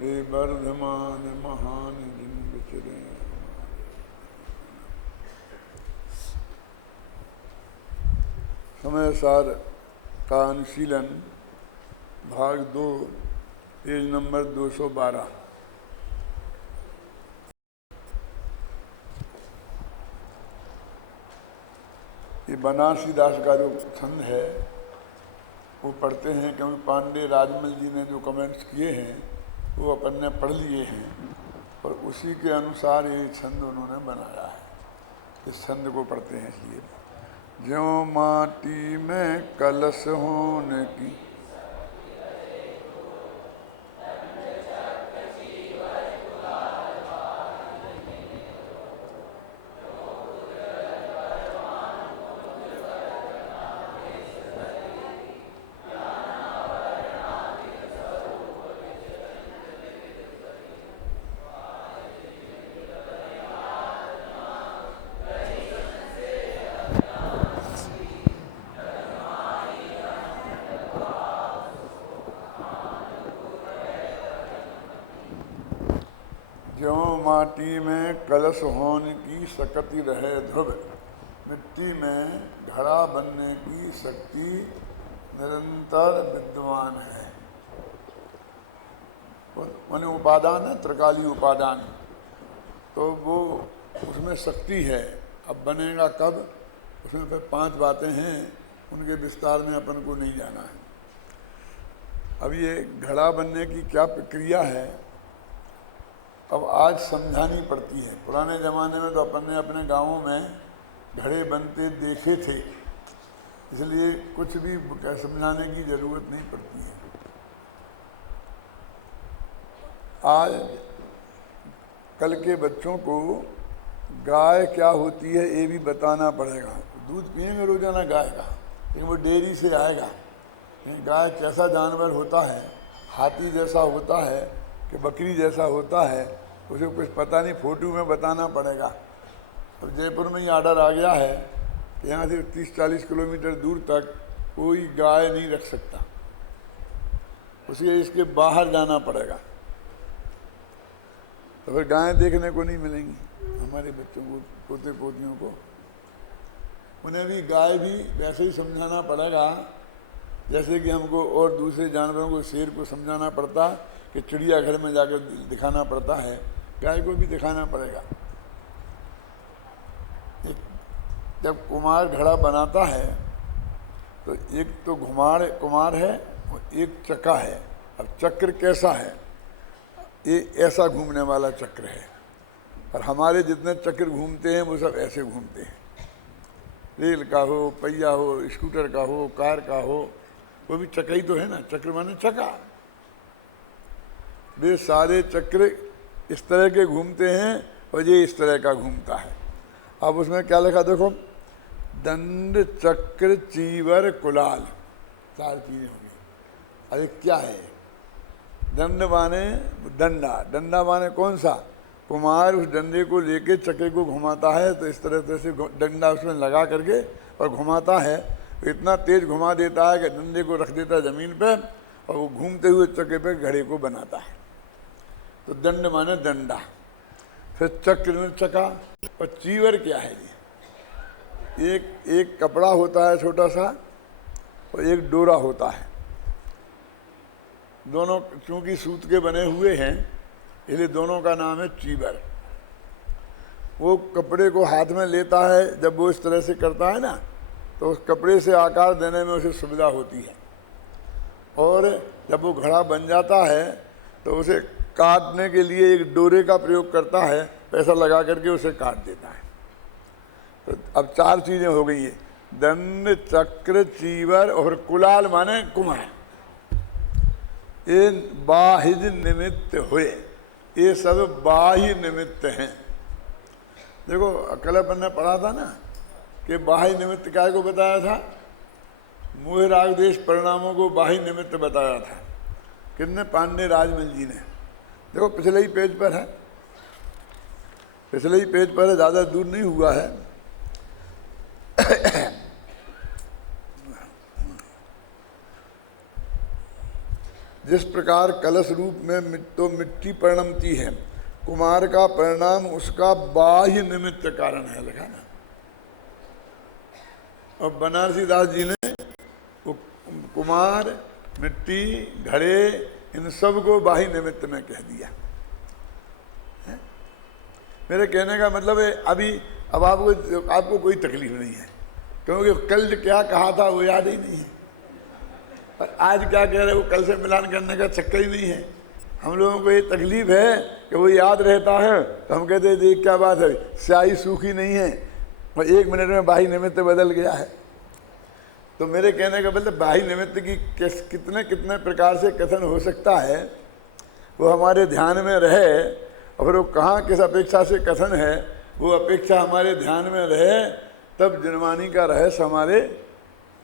वे वर्धमान महान जिन विचरे। समय सार का अनुशीलन भाग 2 पेज नंबर 212। ये बनारसी दास का जो छंद है वो पढ़ते हैं, क्योंकि पांडे राजमल जी ने जो कमेंट्स किए हैं वो अपन ने पढ़ लिए हैं और उसी के अनुसार ये छंद उन्होंने बनाया है। इस छंद को पढ़ते हैं इसलिए। ज्यों माटी में कलश होने की माटी में कलश होने की सकती रहे ध्रुव, मिट्टी में घड़ा बनने की शक्ति निरंतर विद्यमान है। माने उपादान है, त्रिकाली उपादान, तो वो उसमें शक्ति है। अब बनेगा कब, उसमें फिर 5 बातें हैं, उनके विस्तार में अपन को नहीं जाना है। अब ये घड़ा बनने की क्या प्रक्रिया है अब आज समझानी पड़ती है। पुराने ज़माने में तो अपन ने अपने गाँवों में घड़े बनते देखे थे, इसलिए कुछ भी समझाने की ज़रूरत नहीं पड़ती है। आज कल के बच्चों को गाय क्या होती है ये भी बताना पड़ेगा। दूध पिएंगे रोज़ाना गाय का, लेकिन वो डेयरी से आएगा। लेकिन गाय कैसा जानवर होता है, हाथी जैसा होता है कि बकरी जैसा होता है, उसे कुछ पता नहीं, फोटो में बताना पड़ेगा। अब जयपुर में ही आर्डर आ गया है कि यहाँ से 30-40 किलोमीटर दूर तक कोई गाय नहीं रख सकता, उसे इसके बाहर जाना पड़ेगा। तो फिर गायें देखने को नहीं मिलेंगी हमारे बच्चों को, पोते पोतियों को। उन्हें भी गाय भी वैसे ही समझाना पड़ेगा जैसे कि हमको और दूसरे जानवरों को, शेर को समझाना पड़ता कि चिड़ियाघर में जाकर दिखाना पड़ता है, गाय को भी दिखाना पड़ेगा। जब कुमार घड़ा बनाता है तो एक तो कुमार है और एक चक्का है। अब चक्र कैसा है, ये ऐसा घूमने वाला चक्र है, और हमारे जितने चक्र घूमते हैं वो सब ऐसे घूमते हैं। रेल का हो, पहिया हो, स्कूटर का हो, कार का हो, वो भी चक्का ही तो है ना। चक्र माने चक्का। वे सारे चक्र इस तरह के घूमते हैं और ये इस तरह का घूमता है। अब उसमें क्या लिखा देखो, दंड चक्र चीवर कुलाल, 4 चीजें होंगी। अरे क्या है, दंड माने डंडा, डंडा माने कौन सा, कुमार उस डंडे को लेके चक्के को घुमाता है, तो इस तरह से डंडा उसमें लगा करके और घुमाता है, तो इतना तेज घुमा देता है कि डंडे को रख देता है ज़मीन पे और वो घूमते हुए चक्के पे घड़े को बनाता है। तो दंड माने डंडा। फिर चक्र में चक्का। और चीवर क्या है, ये एक कपड़ा होता है छोटा सा और एक डोरा होता है। दोनों चूंकि सूत के बने हुए हैं इसलिए दोनों का नाम है चीवर। वो कपड़े को हाथ में लेता है, जब वो इस तरह से करता है ना, तो उस कपड़े से आकार देने में उसे सुविधा होती है। और जब वो घड़ा बन जाता है तो उसे काटने के लिए एक डोरे का प्रयोग करता है, पैसा लगा करके उसे काट देता है। तो अब 4 चीजें हो गई है, दंड चक्र चीवर और कुलाल माने कुमार। ये बाहिज निमित्त हुए, ये सब बाह्य निमित्त हैं। देखो कल अपन ने पढ़ा था ना कि बाह्य निमित्त काय को बताया था, मोह राग देश परिणामों को बाह्य निमित्त बताया था। कितने, पांडे राजमल जी ने। देखो पिछले ही पेज पर है, पिछले ही पेज पर है, ज़्यादा दूर नहीं हुआ है। जिस प्रकार कलश रूप में तो मिट्टी परिणमती है, कुमार का परिणाम उसका बाह्य निमित्त कारण है, लिखा ना। और बनारसी दास जी ने कुमार, मिट्टी, घड़े, इन सब को बाह्य निमित्त में कह दिया है? मेरे कहने का मतलब है अभी अब आपको कोई तकलीफ नहीं है, क्योंकि कल क्या कहा था वो याद ही नहीं है, और आज क्या कह रहे वो कल से मिलान करने का चक्कर ही नहीं है। हम लोगों को ये तकलीफ है कि वो याद रहता है तो हम कहते हैं देख क्या बात है, स्याही सूखी नहीं है और 1 मिनट में बाह्य निमित्त बदल गया है। तो मेरे कहने का मतलब बाह्य निमित्त की कितने कितने प्रकार से कथन हो सकता है, वो हमारे ध्यान में रहे, और वो कहाँ किस अपेक्षा से कथन है वो अपेक्षा हमारे ध्यान में रहे, तब जनवाणी का रहस्य हमारे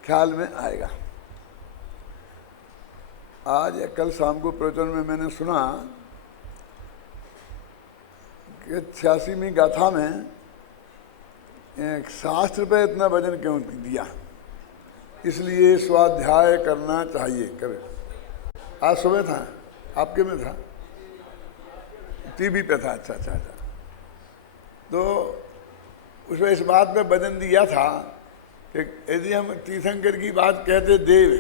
ख्याल में आएगा। आज या कल शाम को प्रवचन में मैंने सुना कि 86वीं गाथा में एक शास्त्र पे इतना वजन क्यों दिया, इसलिए स्वाध्याय करना चाहिए। करे आज सुबह था, आपके में था, टीवी पे था। अच्छा अच्छा अच्छा। तो उसमें इस बात पे वजन दिया था कि यदि हम तीर्थंकर की बात कहते देव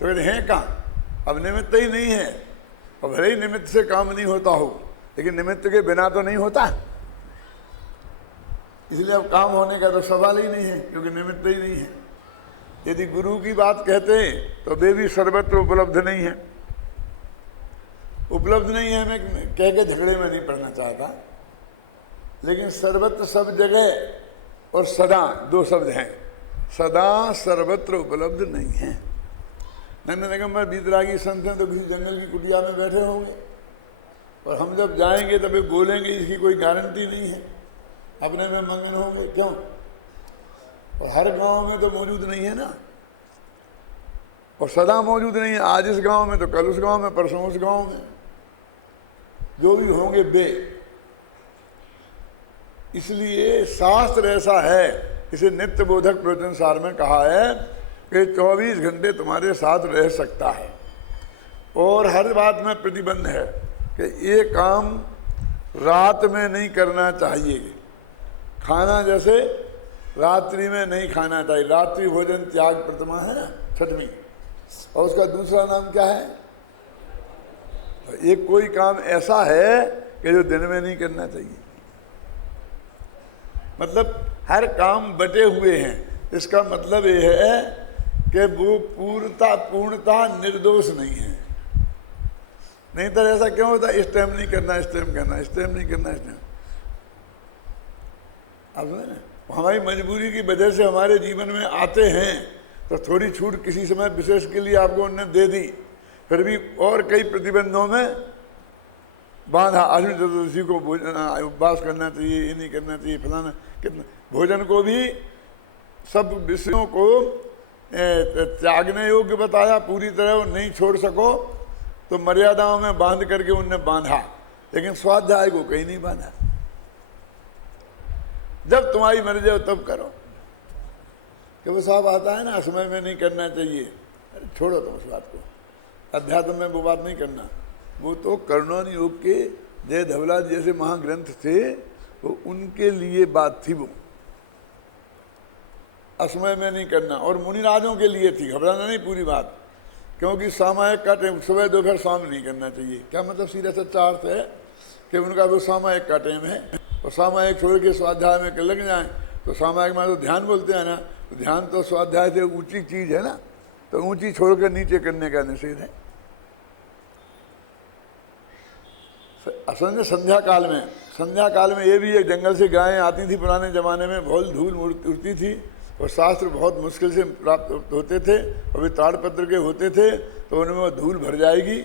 तो कहते हैं कहाँ, अब निमित्त ही नहीं है, और भले ही निमित्त से काम नहीं होता हो, लेकिन निमित्त के बिना तो नहीं होता, इसलिए अब काम होने का तो सवाल ही नहीं है, क्योंकि निमित्त ही नहीं है। यदि गुरु की बात कहते तो वे भी सर्वत्र उपलब्ध नहीं है। उपलब्ध नहीं है मैं कह के झगड़े में नहीं पड़ना चाहता, लेकिन सर्वत्र सब जगह और सदा 2 शब्द हैं, सदा सर्वत्र उपलब्ध नहीं है। नन्हे निगम्बर बीतरागी संत हैं तो किसी जंगल की कुटिया में बैठे होंगे, और हम जब जाएंगे तभी बोलेंगे, इसकी कोई गारंटी नहीं है, अपने में मंगन होंगे। क्यों? और हर गांव में तो मौजूद नहीं है ना, और सदा मौजूद नहीं है। आज इस गांव में तो कल उस गांव में, परसों उस गांव में, जो भी होंगे वे। इसलिए शास्त्र ऐसा है, इसे नित्य बोधक प्रवचन सार में कहा है कि 24 घंटे तुम्हारे साथ रह सकता है, और हर बात में प्रतिबंध है कि ये काम रात में नहीं करना चाहिए। खाना जैसे रात्रि में नहीं खाना चाहिए, रात्रि भोजन त्याग प्रतिमा है ना 6वीं, और उसका दूसरा नाम क्या है? एक कोई काम ऐसा है कि जो दिन में नहीं करना चाहिए। मतलब हर काम बटे हुए हैं, इसका मतलब ये है कि वो पूर्णता निर्दोष नहीं है। नहीं तो ऐसा क्यों होता, इस टाइम नहीं करना, इस टाइम करना, इस टाइम नहीं करना, इस टाइम। अब ना हमारी मजबूरी की वजह से हमारे जीवन में आते हैं, तो थोड़ी छूट किसी समय विशेष के लिए आपको उन्होंने दे दी, फिर भी और कई प्रतिबंधों में बांधा। अश्विनी चतुर्दशी को उपवास करना चाहिए, ये नहीं करना चाहिए, फलाना कितना। भोजन को भी सब विषयों को त्यागने योग्य बताया, पूरी तरह नहीं छोड़ सको तो मर्यादाओं में बांध करके उनने बांधा, लेकिन स्वाध्याय को कहीं नहीं बांधा। जब तुम्हारी मर्जी हो तब करो। कि वो साहब आता है ना, समय में नहीं करना चाहिए, अरे छोड़ो तुम उस बात को, अध्यात्म में वो बात नहीं करना। वो तो कर्णौन योग के जय धवला जैसे महाग्रंथ थे, वो उनके लिए बात थी। वो असमय में नहीं करना, और मुनिराजों के लिए थी, घबराना नहीं पूरी बात, क्योंकि सामायिक का टाइम सुबह दोपहर शाम नहीं करना चाहिए। क्या मतलब सीधा सच्चा अर्थ है कि उनका वो सामायिक का टाइम है, और सामायिक छोड़ के स्वाध्याय में लग जाए तो सामायिक में तो ध्यान बोलते हैं ना, तो ध्यान तो स्वाध्याय से ऊंची चीज है ना, तो ऊंची छोड़कर नीचे करने का निषेध है। असल में संध्या काल में ये भी एक जंगल से गायें आती थी पुराने ज़माने में, बहुत धूल उड़ती थी, और शास्त्र बहुत मुश्किल से प्राप्त होते थे, और वे ताड़पत्र के होते थे, तो उनमें वो धूल भर जाएगी,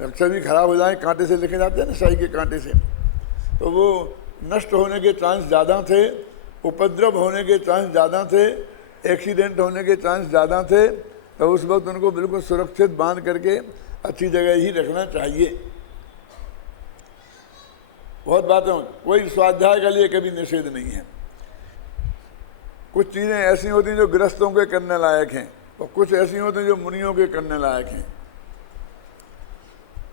अक्षर भी खराब हो जाए, कांटे से लिखे जाते हैं ना, स्याही के कांटे से, तो वो नष्ट होने के चांस ज़्यादा थे, उपद्रव होने के चांस ज़्यादा थे, एक्सीडेंट होने के चांस ज़्यादा थे। तो उस वक्त उनको बिल्कुल सुरक्षित बांध करके अच्छी जगह ही रखना चाहिए। बहुत बातें, कोई स्वाध्याय के लिए कभी निषेध नहीं है। कुछ चीज़ें ऐसी होती हैं जो गृहस्थों के करने लायक हैं, और कुछ ऐसी होती हैं जो मुनियों के करने लायक हैं।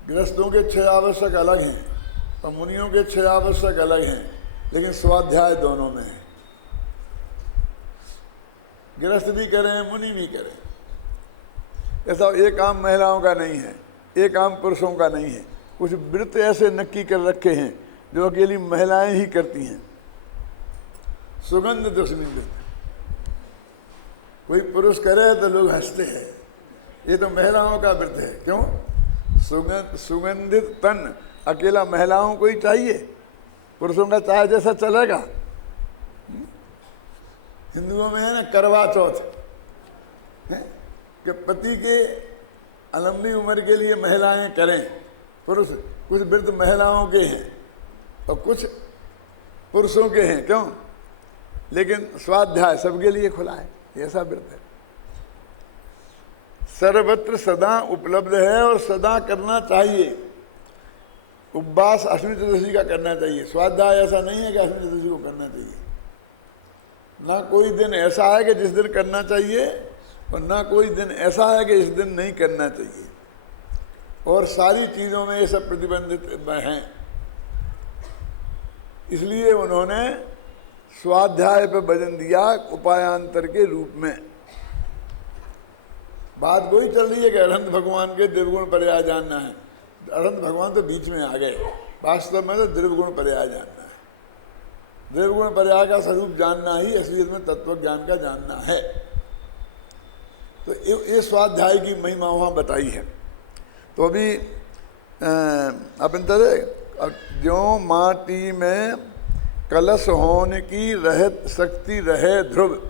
गृहस्थों के 6 आवश्यक अलग हैं और मुनियों के 6 आवश्यक अलग हैं, लेकिन स्वाध्याय दोनों में है। गृहस्थ भी करें, मुनि भी करें। ऐसा एक काम महिलाओं का नहीं है, एक काम पुरुषों का नहीं है। कुछ व्रत ऐसे नक्की कर रखे हैं जो अकेली महिलाएं ही करती हैं। सुगंध दुष्मी व्रत, कोई पुरुष करे तो लोग हंसते हैं, ये तो महिलाओं का व्रत है। क्यों? सुगंधित तन अकेला महिलाओं को ही चाहिए, पुरुषों का चाहे जैसा चलेगा। हिंदुओं में है ना करवा चौथ है कि पति के लंबी उम्र के लिए महिलाएं करें, पुरुष। कुछ व्रत महिलाओं के हैं और कुछ पुरुषों के हैं। क्यों? लेकिन स्वाध्याय सबके लिए खुला है, ऐसा व्रत है। सर्वत्र सदा उपलब्ध है और सदा करना चाहिए। उपवास अष्टमी चतुर्दशी का करना चाहिए। स्वाध्याय ऐसा नहीं है कि अष्टमी चतुर्दशी को करना चाहिए। ना कोई दिन ऐसा है कि जिस दिन करना चाहिए और ना कोई दिन ऐसा है कि इस दिन नहीं करना चाहिए। और सारी चीज़ों में ये सब प्रतिबंधित हैं। इसलिए उन्होंने स्वाध्याय पर वजन दिया उपायांतर के रूप में। बात वही चल रही है कि अनंत भगवान के द्रव्यगुण पर्याय जानना है। अनंत भगवान तो बीच में आ गए, वास्तव में तो द्रव्यगुण पर्याय जानना है। द्रव्यगुण पर्याय का स्वरूप जानना ही असलियत में तत्व ज्ञान का जानना है। तो ये स्वाध्याय की महिमा वहाँ बताई है। तो अभी अपन तरह जो माटी में कलश होने की रहत शक्ति रहे ध्रुव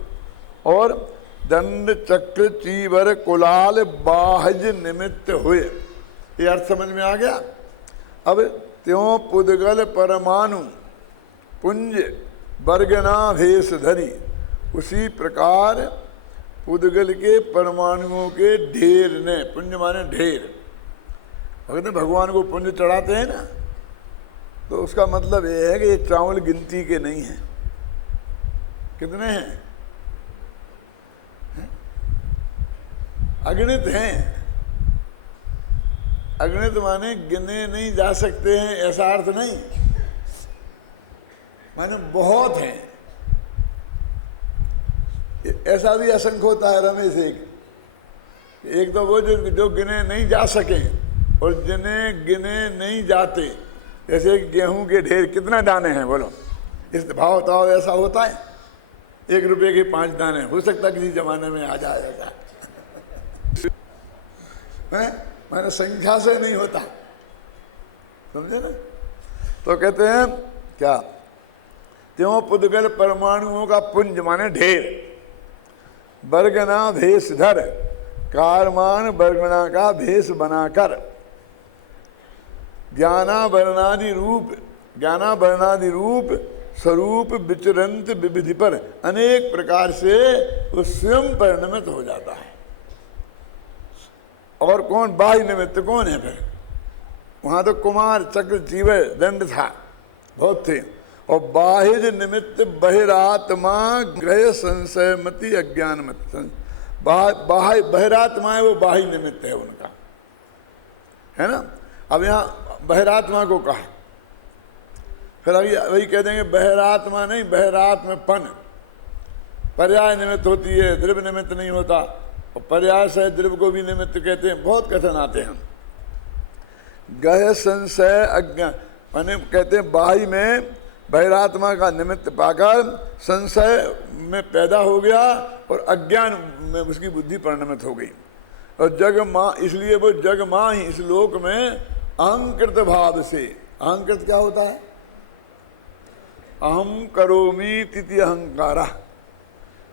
और दंड चक्र चीवर कुलाल बाह्य निमित्त हुए, ये अर्थ समझ में आ गया। अब त्यों पुद्गल परमाणु पुंज बर्गना भेष धरी, उसी प्रकार पुद्गल के परमाणुओं के ढेर ने, पुंज माने ढेर, भगवान को पुंज चढ़ाते हैं ना, तो उसका मतलब ये है कि ये चावल गिनती के नहीं हैं। कितने हैं? अगणित हैं। अगणित माने गिने नहीं जा सकते हैं, ऐसा अर्थ नहीं, माने बहुत हैं। ऐसा भी असंख्य होता है रमेश। एक तो वो जो गिने नहीं जा सके और जिन्हें गिने नहीं जाते। जैसे गेहूं के ढेर कितना दाने हैं बोलो, इस भाव ताव ऐसा होता है। 1 रुपये के 5 दाने, हो सकता किसी जमाने में आ जाएगा। मैंने संख्या से नहीं होता, समझे ना। तो कहते हैं क्या, त्यों पुद्गल परमाणुओं का पुंज माने ढेर, बरगना भेष धर, कारमान बरगना का भेष बनाकर, ज्ञानाभरणादि रूप स्वरूप विचरंत विविधि पर अनेक प्रकार से वो स्वयं परिणमित हो जाता है। और कौन? बाह्य निमित्त कौन है फिर? वहां तो कुमार चक्र जीव दंड था, बहुत थे। और बाह्य निमित्त बहिरात्मा ग्रह संशयमति अज्ञानमति। बाह्य बहिरात्मा है, वो बाह्य निमित्त है उनका, है ना। अब यहाँ बहिरात्मा को कहा, फिर अभी वही कह देंगे बहिरात्मा नहीं, बहिरात्मपन। पर्याय निमित्त होती है, द्रव्य निमित्त नहीं होता। और पर्याय से द्रव्य को भी निमित्त कहते हैं, बहुत कथन आते हैं। गह संशय अज्ञान माने कहते हैं बाह्य में बहिरात्मा का निमित्त पाकर संशय में पैदा हो गया और अज्ञान में उसकी बुद्धि परिणमित हो गई। और जग माँ, इसलिए वो जग माँ ही इस लोक में अहंकृत भाव से, अहंकृत क्या होता है? अहम करोमि तिथि अहंकारा,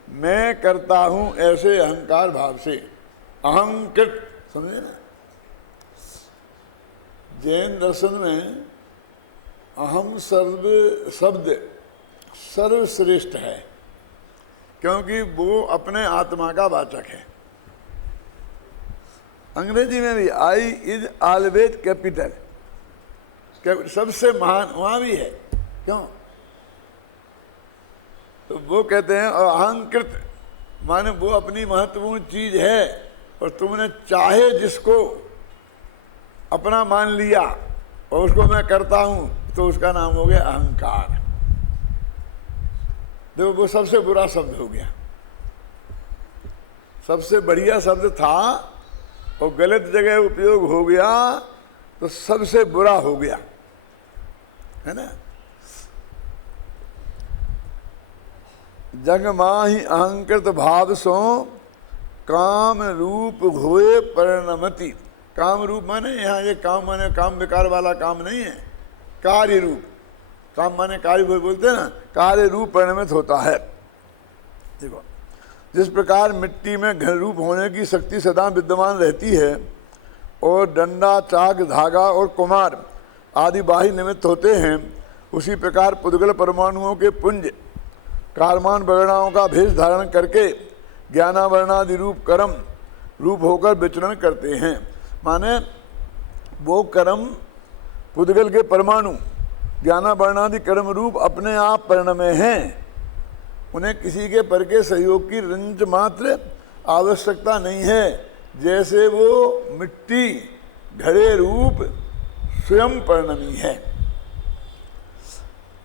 मैं करता हूं ऐसे अहंकार भाव से, अहंकृत, समझे ना। जैन दर्शन में अहम सर्व शब्द सर्वश्रेष्ठ है, क्योंकि वो अपने आत्मा का वाचक है। अंग्रेजी में भी आई इज ऑलवेज कैपिटल, सबसे महान वहां भी है। क्यों? तो वो कहते हैं अहंकृत माने वो अपनी महत्वपूर्ण चीज है, और तुमने चाहे जिसको अपना मान लिया और उसको मैं करता हूं, तो उसका नाम हो गया अहंकार। देखो वो सबसे बुरा शब्द हो गया। सबसे बढ़िया शब्द था और गलत जगह उपयोग हो गया तो सबसे बुरा हो गया, है ना। जग माहि अहंकृत भाव सो काम रूप होए परिणमति। काम रूप माने यहाँ ये काम माने काम विकार वाला काम नहीं है, कार्य रूप। काम माने कार्य बोलते हैं ना, कार्य रूप परिणमित होता है। देखो जिस प्रकार मिट्टी में घन रूप होने की शक्ति सदा विद्यमान रहती है और डंडा, चाक, धागा और कुमार आदि बाह्य निमित्त होते हैं, उसी प्रकार पुद्गल परमाणुओं के पुंज कारमान वर्णाओं का भेष धारण करके ज्ञानावरणादि रूप कर्म रूप होकर विचरण करते हैं। माने वो कर्म पुद्गल के परमाणु ज्ञानावरणादि कर्म रूप अपने आप परिणमे हैं। उन्हें किसी के पर के सहयोग की रंच मात्र आवश्यकता नहीं है। जैसे वो मिट्टी घड़े रूप स्वयं परिणमी है,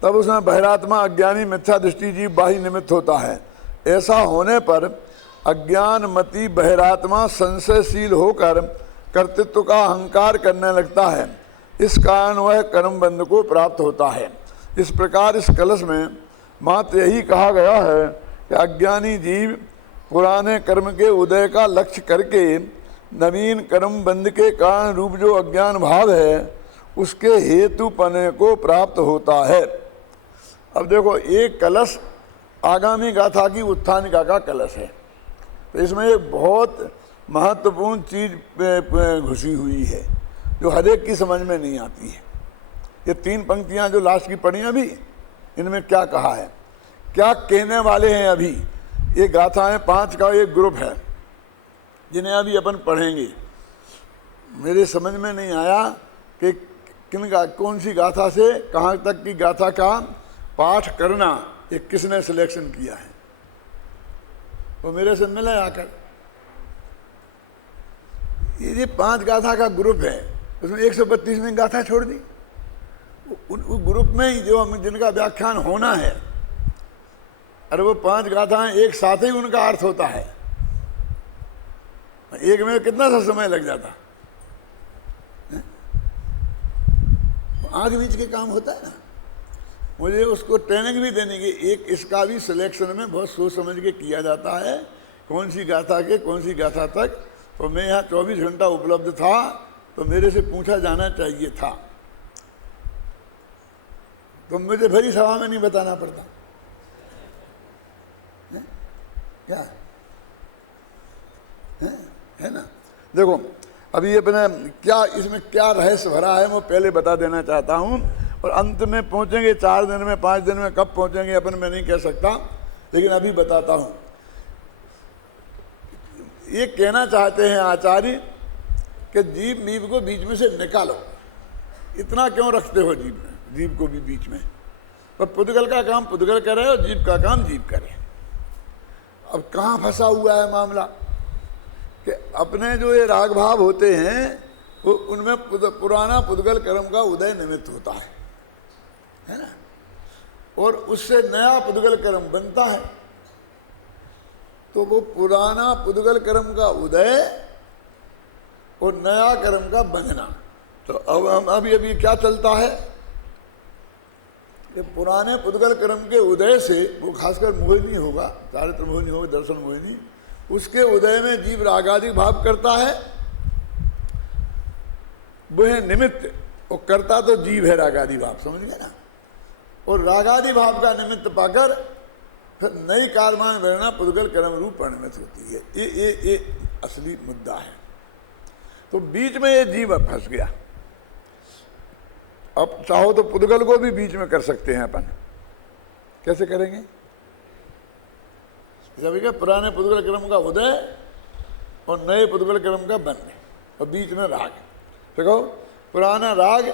तब उसमें बहिरात्मा अज्ञानी मिथ्या दृष्टि जीव बाह्य निमित्त होता है। ऐसा होने पर अज्ञानमती बहिरात्मा संशयशील होकर कर्तृत्व का अहंकार करने लगता है। इस कारण वह कर्म बंध को प्राप्त होता है। इस प्रकार इस कलश में मात्र यही कहा गया है कि अज्ञानी जीव पुराने कर्म के उदय का लक्ष्य करके नवीन कर्म बंध के कारण रूप जो अज्ञान भाव है उसके हेतुपने को प्राप्त होता है। अब देखो एक कलश आगामी गाथा की उत्थानिका का कलश है, तो इसमें एक बहुत महत्वपूर्ण चीज घुसी हुई है जो हर एक की समझ में नहीं आती है। ये 3 पंक्तियां जो लास्ट की पढ़ी अभी, इनमें क्या कहा है, क्या कहने वाले हैं। अभी ये गाथाएं 5 का एक ग्रुप है जिन्हें अभी अपन पढ़ेंगे। मेरे समझ में नहीं आया कि कौन सी गाथा से कहाँ तक की गाथा का पाठ करना ये किसने सिलेक्शन किया है। वो मेरे से मिले आकर। ये 5 गाथा का ग्रुप है, उसमें 132वीं गाथा छोड़ दी। उस ग्रुप में ही जो हम जिनका व्याख्यान होना है, अरे वो 5 गाथाएं एक साथ ही उनका अर्थ होता है। एक में कितना सा समय लग जाता, आगे बीच के काम होता है ना। मुझे उसको ट्रेनिंग भी देने की, एक इसका भी सिलेक्शन में बहुत सोच समझ के किया जाता है, कौन सी गाथा के कौन सी गाथा तक। तो मैं यहाँ 24 घंटा उपलब्ध था तो मेरे से पूछा जाना चाहिए था, तो मुझे भरी सभा में नहीं बताना पड़ता है? क्या है ना। देखो अभी अपने क्या इसमें क्या रहस्य भरा है वो पहले बता देना चाहता हूँ, और अंत में पहुँचेंगे 4 दिन में 5 दिन में, कब पहुँचेंगे अपन मैं नहीं कह सकता, लेकिन अभी बताता हूँ। ये कहना चाहते हैं आचार्य कि जीव मीव को बीच में से निकालो। इतना क्यों रखते हो जीव में, जीव को भी बीच में। पर पुद्गल का काम पुद्गल करे और जीव का काम जीव करे। अब कहाँ फंसा हुआ है मामला कि अपने जो ये राग भाव होते हैं वो उनमें पुराना पुद्गल कर्म का उदय निमित्त होता है ना, और उससे नया पुद्गल कर्म बनता है। तो वो पुराना पुद्गल कर्म का उदय और नया कर्म का बंधना। तो अब हम अभी क्या चलता है कि पुराने पुद्गल कर्म के उदय से, वो खासकर मोहिनी होगा, चारित्र मोहिनी होगा, दर्शन मोहिनी, उसके उदय में जीव रागादि भाव करता है। वो है निमित्त, और करता तो जीव है रागादि भाव, समझ गए ना। और रागादि भाव का निमित्त पाकर फिर नई कारमान वर्णा पुद्गल कर्म रूप परिणमित होती है। ये असली मुद्दा है। तो बीच में ये जीव फंस गया। अब चाहो तो पुद्गल को भी बीच में कर सकते हैं अपन। कैसे करेंगे? जब क्या पुराने पुद्गल कर्म का उदय और नए पुद्गल कर्म का बंध, और बीच में राग। देखो पुराना राग,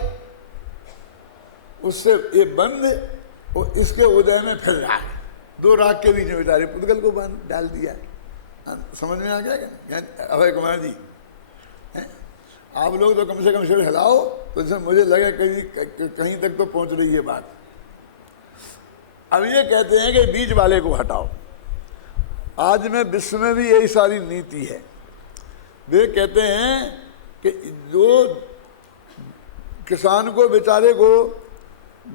उससे ये बंध और इसके उदय में फिर राग, 2 राग के बीच में बेचारे पुद्गल को बंध डाल दिया। समझ में आ गया क्या अभय कुमार जी? आप लोग तो कम से कम सिर हिलाओ तो जैसे मुझे लगे कहीं तक तो पहुंच रही है बात। अब ये कहते हैं कि बीज वाले को हटाओ। आज में विश्व में भी यही सारी नीति है। वे कहते हैं कि जो किसान को बेचारे को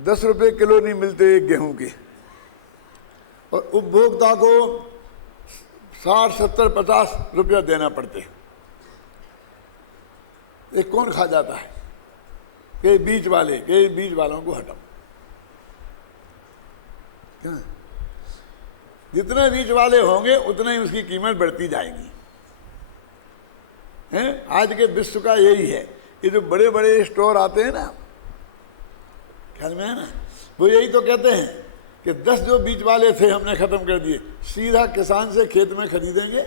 10 रुपये किलो नहीं मिलते एक गेहूं के, और उपभोक्ता को 60, 70, 50 रुपया देना पड़ते, ये कौन खा जाता है? कि बीज वालों को हटाओ। क्या? जितने बीज वाले होंगे उतने ही उसकी कीमत बढ़ती जाएगी। हैं? आज के विश्व का यही है। ये जो बड़े बड़े स्टोर आते हैं ना, ख्याल में है ना, वो यही तो कहते हैं कि 10 जो बीज वाले थे हमने खत्म कर दिए, सीधा किसान से खेत में खरीदेंगे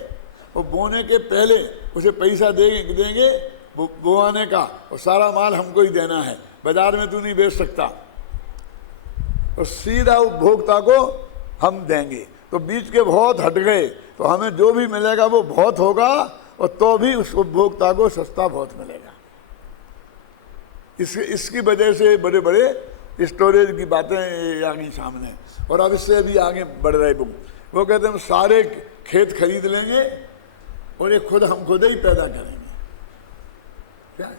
और बोने के पहले उसे पैसा देंगे बोआने का, और सारा माल हमको ही देना है, बाजार में तू नहीं बेच सकता, और सीधा उपभोक्ता को हम देंगे। तो बीज के बहुत हट गए तो हमें जो भी मिलेगा वो बहुत होगा, और तो भी उस उपभोक्ता को सस्ता बहुत मिलेगा। इसकी वजह से बड़े बड़े स्टोरेज की बातें आ गई सामने, और अब इससे भी आगे बढ़ रहे वो कहते हैं हम सारे खेत खरीद लेंगे और ये हम खुद ही पैदा करेंगे। क्या?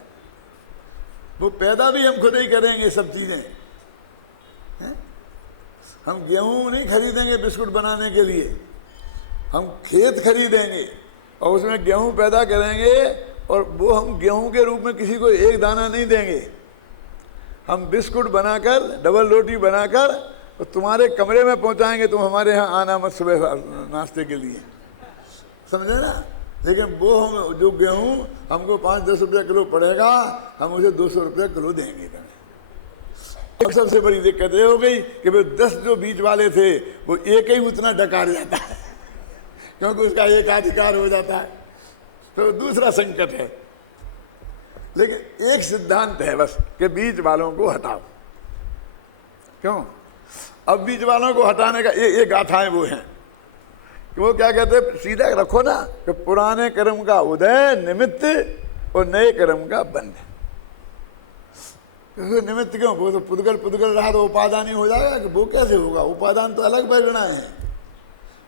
वो पैदा भी हम खुद ही करेंगे सब चीजें। हम गेहूं नहीं खरीदेंगे बिस्कुट बनाने के लिए, हम खेत खरीदेंगे और उसमें गेहूं पैदा करेंगे, और वो हम गेहूं के रूप में किसी को एक दाना नहीं देंगे। हम बिस्कुट बनाकर, डबल रोटी बनाकर तो तुम्हारे कमरे में पहुंचाएंगे, तुम हमारे यहाँ आना मत सुबह नाश्ते के लिए, समझे ना। लेकिन वो हम जो गेहूं हमको 5-10 रुपये किलो पड़ेगा, हम उसे 200 रुपये किलो देंगे। सबसे बड़ी दिक्कत ये हो गई कि वे 10 जो बीज वाले थे वो एक ही उतना डकार जाता है, क्योंकि उसका एक अधिकार हो जाता है। तो दूसरा संकट है। लेकिन एक सिद्धांत है बस कि बीज वालों को हटाओ। क्यों? अब बीज वालों को हटाने का ये गाथाएं वो हैं कि वो क्या कहते हैं, सीधा रखो ना कि पुराने कर्म का उदय निमित्त और नए कर्म का बंध। निमित्त क्यों? वो तो पुद्गल रहा तो उपादान ही हो जाएगा कि वो कैसे होगा? उपादान तो अलग परिगणाएं हैं,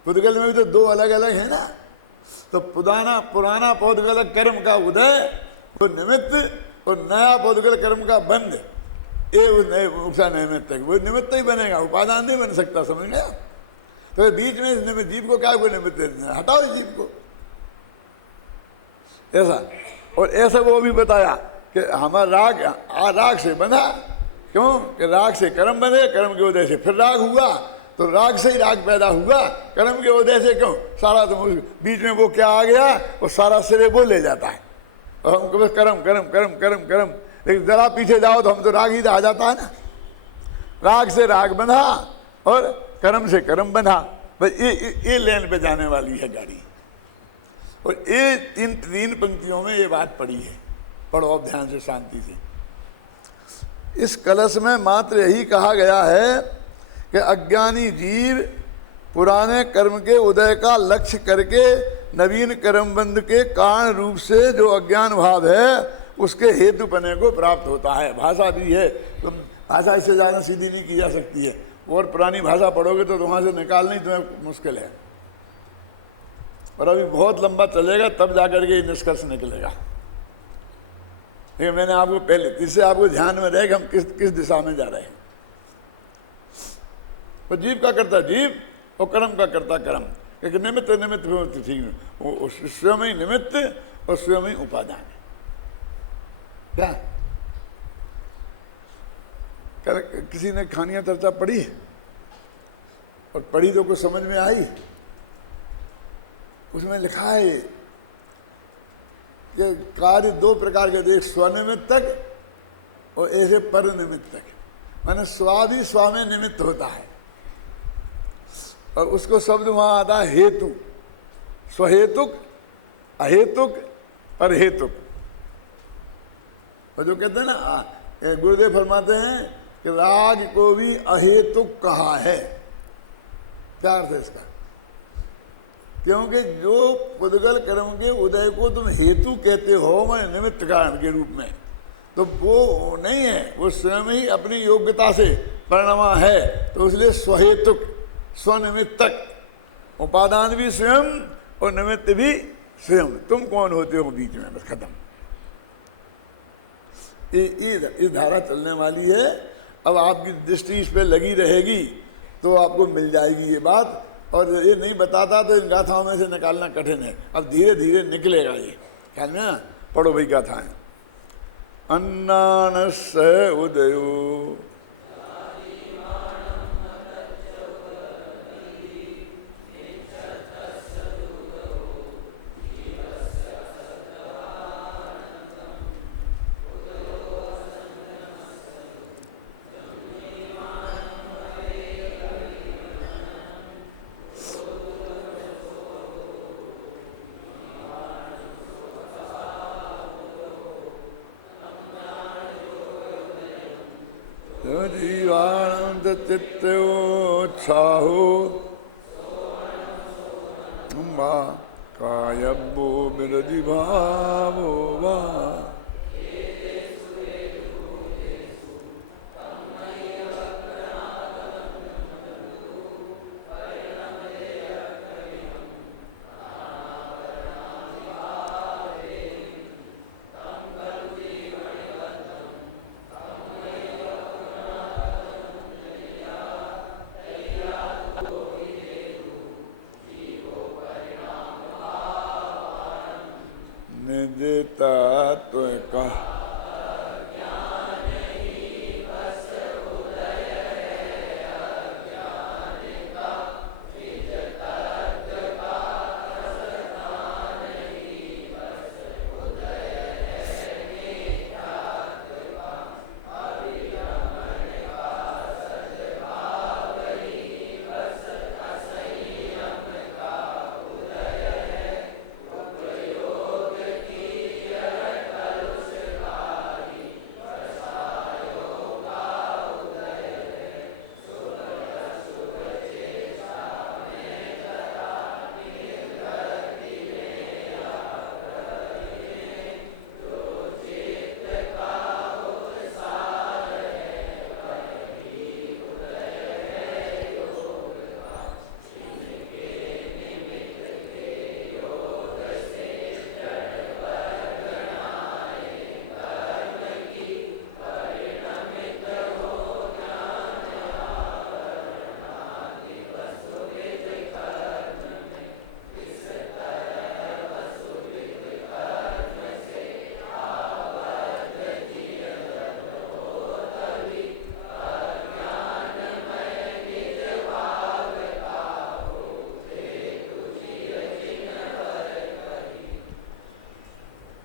पुद्गल में भी तो 2 अलग अलग है ना। तो पुराना पौधगल कर्म का उदय वो निमित्त, और नया पौधगल कर्म का बंध ये उसका निमित्त है। वो निमित्त ही बनेगा, उपादान नहीं बन सकता, समझ गया। तो बीच में इस जीव को क्या कोई निमित्त हटाओ इस जीव को, ऐसा। और ऐसा वो भी बताया कि हमारा राग से बंधा। क्यों? कि राग से कर्म बने, कर्म के उदय से फिर राग हुआ, तो राग से ही राग पैदा हुआ, कर्म के उदय से क्यों? सारा तो बीच में वो क्या आ गया, वो सारा सिरे वो ले जाता है, और हमको बस कर्म कर्म कर्म कर्म कर्म। लेकिन जरा पीछे जाओ तो हम तो राग ही आ जाता है ना। राग से राग बंधा और कर्म से कर्म बंधा, बस ये लेन पे जाने वाली है गाड़ी। और ये तीन पंक्तियों में ये बात पड़ी है, पढ़ो अब ध्यान से, शांति से। इस कलश में मात्र यही कहा गया है कि अज्ञानी जीव पुराने कर्म के उदय का लक्ष्य करके नवीन कर्मबंध के कारण रूप से जो अज्ञान भाव है उसके हेतुपने को प्राप्त होता है। भाषा भी है, तो भाषा इससे ज़्यादा सीधी नहीं की जा सकती है। और पुरानी भाषा पढ़ोगे तो वहाँ से निकालना ही तुम्हें मुश्किल है, और अभी बहुत लंबा चलेगा तब जाकर के निष्कर्ष निकलेगा। लेकिन मैंने आपको पहले इससे आपको ध्यान में रहे कि हम किस दिशा में जा रहे हैं। तो जीव का करता जीव और कर्म का करता कर्म, क्योंकि निमित्त ठीक है, वो स्वयं ही निमित्त और स्वयं ही उपादान है। क्या किसी ने कहानियां चर्चा पढ़ी और पढ़ी तो कुछ समझ में आई? उसमें लिखा है कि कार्य 2 प्रकार के, एक स्वनिमित्तक और ऐसे पर निमित्तक। माने स्वा भी स्वा में निमित्त होता है, और उसको शब्द वहां आता है हेतु, स्वहेतुक, अहेतुक, परहेतुक। और जो कहते हैं ना, गुरुदेव फरमाते हैं कि राग को भी अहेतुक कहा है। क्या अर्थ है इसका? क्योंकि जो पुद्गल कर्म के उदय को तुम हेतु कहते हो, मैं निमित्त कारण के रूप में, तो वो नहीं है, वो स्वयं ही अपनी योग्यता से परिणमा है। तो इसलिए स्वहेतुक, स्वनिमित्तक, उपादान भी स्वयं और निमित्त भी स्वयं। तुम कौन होते हो बीच में, बस खत्म। ये धारा चलने वाली है। अब आपकी दृष्टि इस पे लगी रहेगी तो आपको मिल जाएगी ये बात। और ये नहीं बताता तो इन गाथाओं में से निकालना कठिन है। अब धीरे धीरे निकलेगा ये, ख्याल में ना। पढ़ो भाई गाथाएं। अन्नानस्य उदयो जीवानंद चित्तोत्साहो वा कायब्बो विरधि भावो वा तत्व का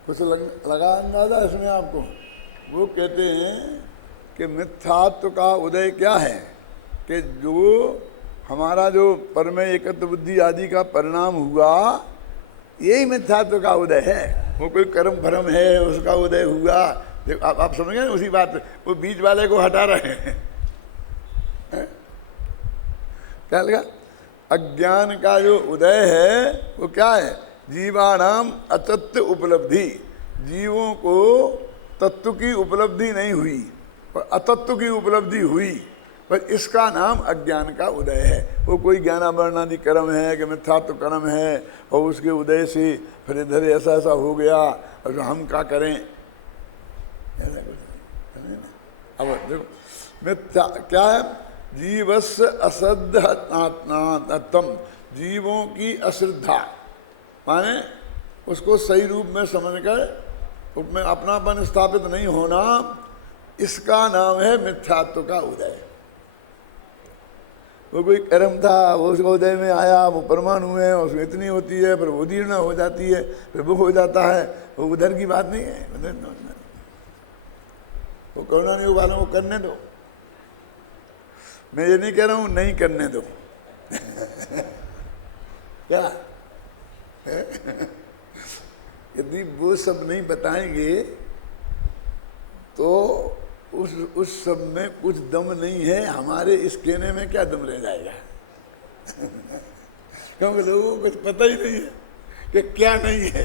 कुछ लगा अंदाजा इसमें आपको। वो कहते हैं कि मिथ्यात्व का उदय क्या है कि जो हमारा जो परमय एकत्व बुद्धि आदि का परिणाम हुआ, यही मिथ्यात्व का उदय है। वो कोई कर्म भरम है उसका उदय हुआ। आप समझ गए उसी बात। वो बीच वाले को हटा रहे हैं। क्या लगा? अज्ञान का जो उदय है वो क्या है? जीवानाम अतत्व उपलब्धि। जीवों को तत्व की उपलब्धि नहीं हुई पर अतत्व की उपलब्धि हुई, पर इसका नाम अज्ञान का उदय है। वो कोई ज्ञानावरणादि कर्म है कि मिथ्यात्व कर्म है और उसके उदय से फिर इधर ऐसा ऐसा हो गया और हम क्या करें, ऐसा कुछ। अब देखो मिथ्या क्या है? जीवस्य अश्रद्धात्म, जीवों की अश्रद्धा माने उसको सही रूप में समझकर उसमें अपनापन स्थापित नहीं होना, इसका नाम है मिथ्यात्व का उदय। वो कोई कर्म था, वो उसका उदय में आया, वो परमाणु है, उसमें इतनी होती है, फिर वो जीर्ण हो जाती है, फिर वो हो जाता है। वो उधर की बात नहीं है। वो करुणा नहीं वालों को करने दो। मैं ये नहीं कह रहा हूँ नहीं करने दो। क्या यदि वो सब नहीं बताएंगे तो उस सब में कुछ दम नहीं है। हमारे इस कहने में क्या दम रह जाएगा? क्योंकि लोगों को कुछ पता ही नहीं है कि क्या नहीं है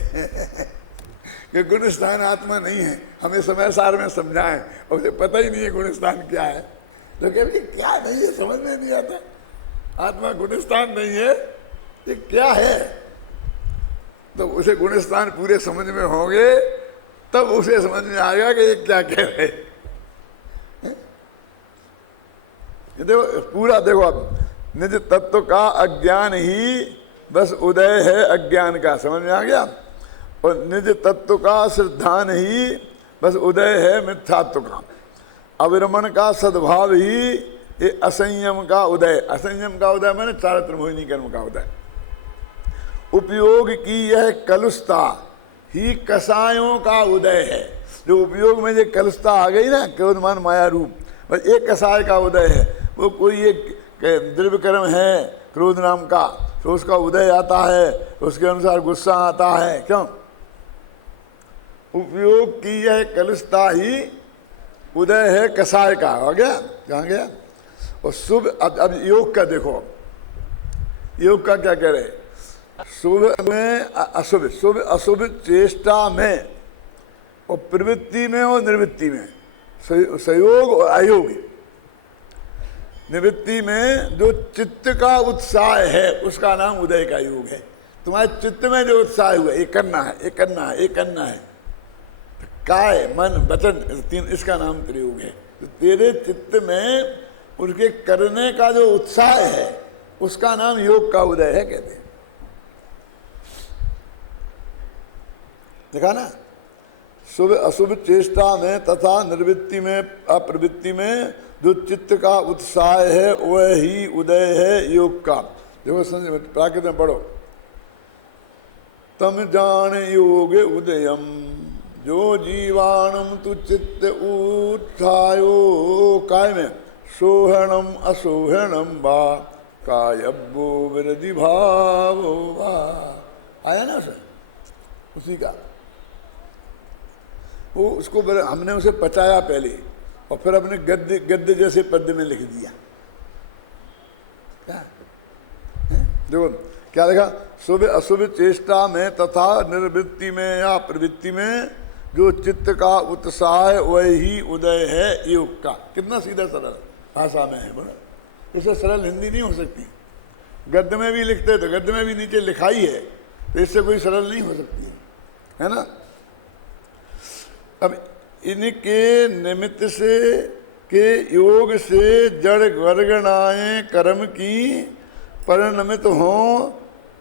कि गुण स्थान आत्मा नहीं है। हमें समय सार में समझाएं और उसे पता ही नहीं है गुण स्थान क्या है, तो कहते क्या नहीं है, समझ में नहीं आता। आत्मा गुण स्थान नहीं है, ये क्या है? तो उसे गुण स्थान पूरे समझ में होंगे तब उसे समझ में आएगा कि ये क्या कह रहे हैं। देखो पूरा देखो, अब निज तत्व का अज्ञान ही बस उदय है अज्ञान का, समझ में आ गया। और निज तत्व का श्रद्धान ही बस उदय है मिथ्यात्व का। अविरमण का सद्भाव ही ये असंयम का उदय। असंयम का उदय माने चारित्र मोहिनी कर्म का उदय। उपयोग की यह कलुषता ही कसायों का उदय है। जो उपयोग में ये कलुषता आ गई ना, क्रोधमान माया रूप, बस एक कसाय का उदय है। वो कोई एक द्रव्य कर्म है क्रोध नाम का, तो उसका उदय आता है, उसके अनुसार गुस्सा आता है। क्यों? उपयोग की यह कलुषता ही उदय है कसाय का। हो गया? कहाँ गया? और शुभ, अब योग का देखो, योग का क्या कह रहे? शुभ में अशुभ, शुभ अशुभ चेष्टा में और प्रवृत्ति में और निवृत्ति में, संयोग और अयोग। निवृत्ति में जो चित्त का उत्साह है उसका नाम उदय का योग है। तुम्हारे चित्त में जो उत्साह हुआ, ये करना है, ये करना है, ये करना है, तो काय मन वचन तीन, इसका नाम त्रियोग है। तो तेरे चित्त में उनके करने का जो उत्साह है उसका नाम योग का उदय है, कहते हैं। देखा ना? शुभ अशुभ चेष्टा में तथा निर्वृत्ति में अप्रवृत्ति में जो चित्त का उत्साह है वह ही उदय है योग का। देखो संजय प्राकृत में पढ़ो, तम जान योग उदयम जो जीवाणम तु चित्त उत्थायो काय में सोहणम असोहणम बा कायब्बो विरधि भावो बा। आया ना उसी का। वो उसको हमने उसे पचाया पहले और फिर अपने गद्य गद्य जैसे पद्य में लिख दिया। क्या देखो क्या लिखा? शुभ अशुभ चेष्टा में तथा निर्वृत्ति में या प्रवृत्ति में जो चित्त का उत्साह वही उदय है योग का। कितना सीधा सरल भाषा में है, बोला। इससे सरल हिंदी नहीं हो सकती। गद्य में भी लिखते तो गद्य में भी नीचे लिखाई है, तो इससे कोई सरल नहीं हो सकती है ना। अब इनके निमित्त से के योग से जड़ वर्गणाएं कर्म की परिणमित हों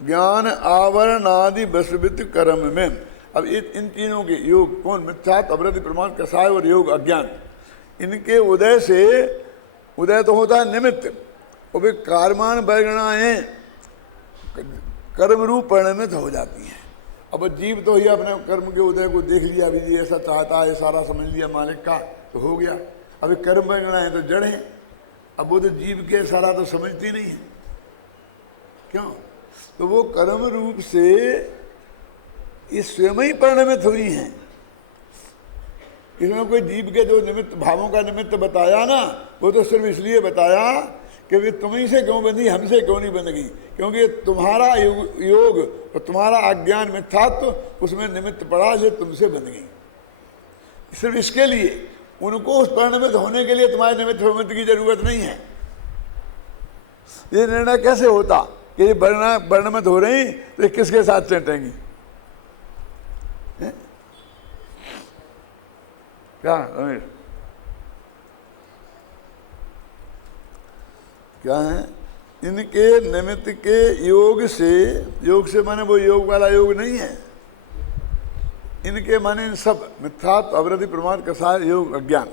ज्ञान आवरण आदि वसुवित कर्म में। अब इन तीनों के योग कौन? मिथ्यात्व, अवृत्ति, प्रमाण, कसाय और योग अज्ञान। इनके उदय से, उदय तो होता है निमित्त, और वे कार्मान वर्गणाएं कर्म रूप परिणमित हो जाती हैं। अब जीव तो ही अपने कर्म के उदय को देख लिया, अभी ये ऐसा चाहता है, सारा समझ लिया मालिक का, तो हो गया। अभी कर्म वर्गणाएं तो जड़ हैं, अब वो तो जीव के सारा तो समझती नहीं है। क्यों? तो वो कर्म रूप से ये स्वयं ही परिणमित हुई हैं। इसमें कोई जीव के जो निमित्त भावों का निमित्त बताया ना, वो तो सिर्फ इसलिए बताया कि वे तुम्हीं से क्यों बंधी, हमसे क्यों नहीं बन गई, क्योंकि तुम्हारा योग और तुम्हारा अज्ञान मिथ्यात्व उसमें निमित्त पड़ा जो तुमसे बन गई। सिर्फ इसके लिए, उनको उस परिणमित होने के लिए तुम्हारे निमित्त प्रमित्त की जरूरत नहीं है। ये निर्णय कैसे होता कि ये वर्णमित हो रही तो ये किसके साथ चटेंगी? क्या रमेश? क्या है? इनके निमित्त के योग से माने वो योग वाला योग नहीं है। इनके माने इन सब मिथ्यात्व, अवृत्ति, प्रमाद, कसाय, योग, अज्ञान,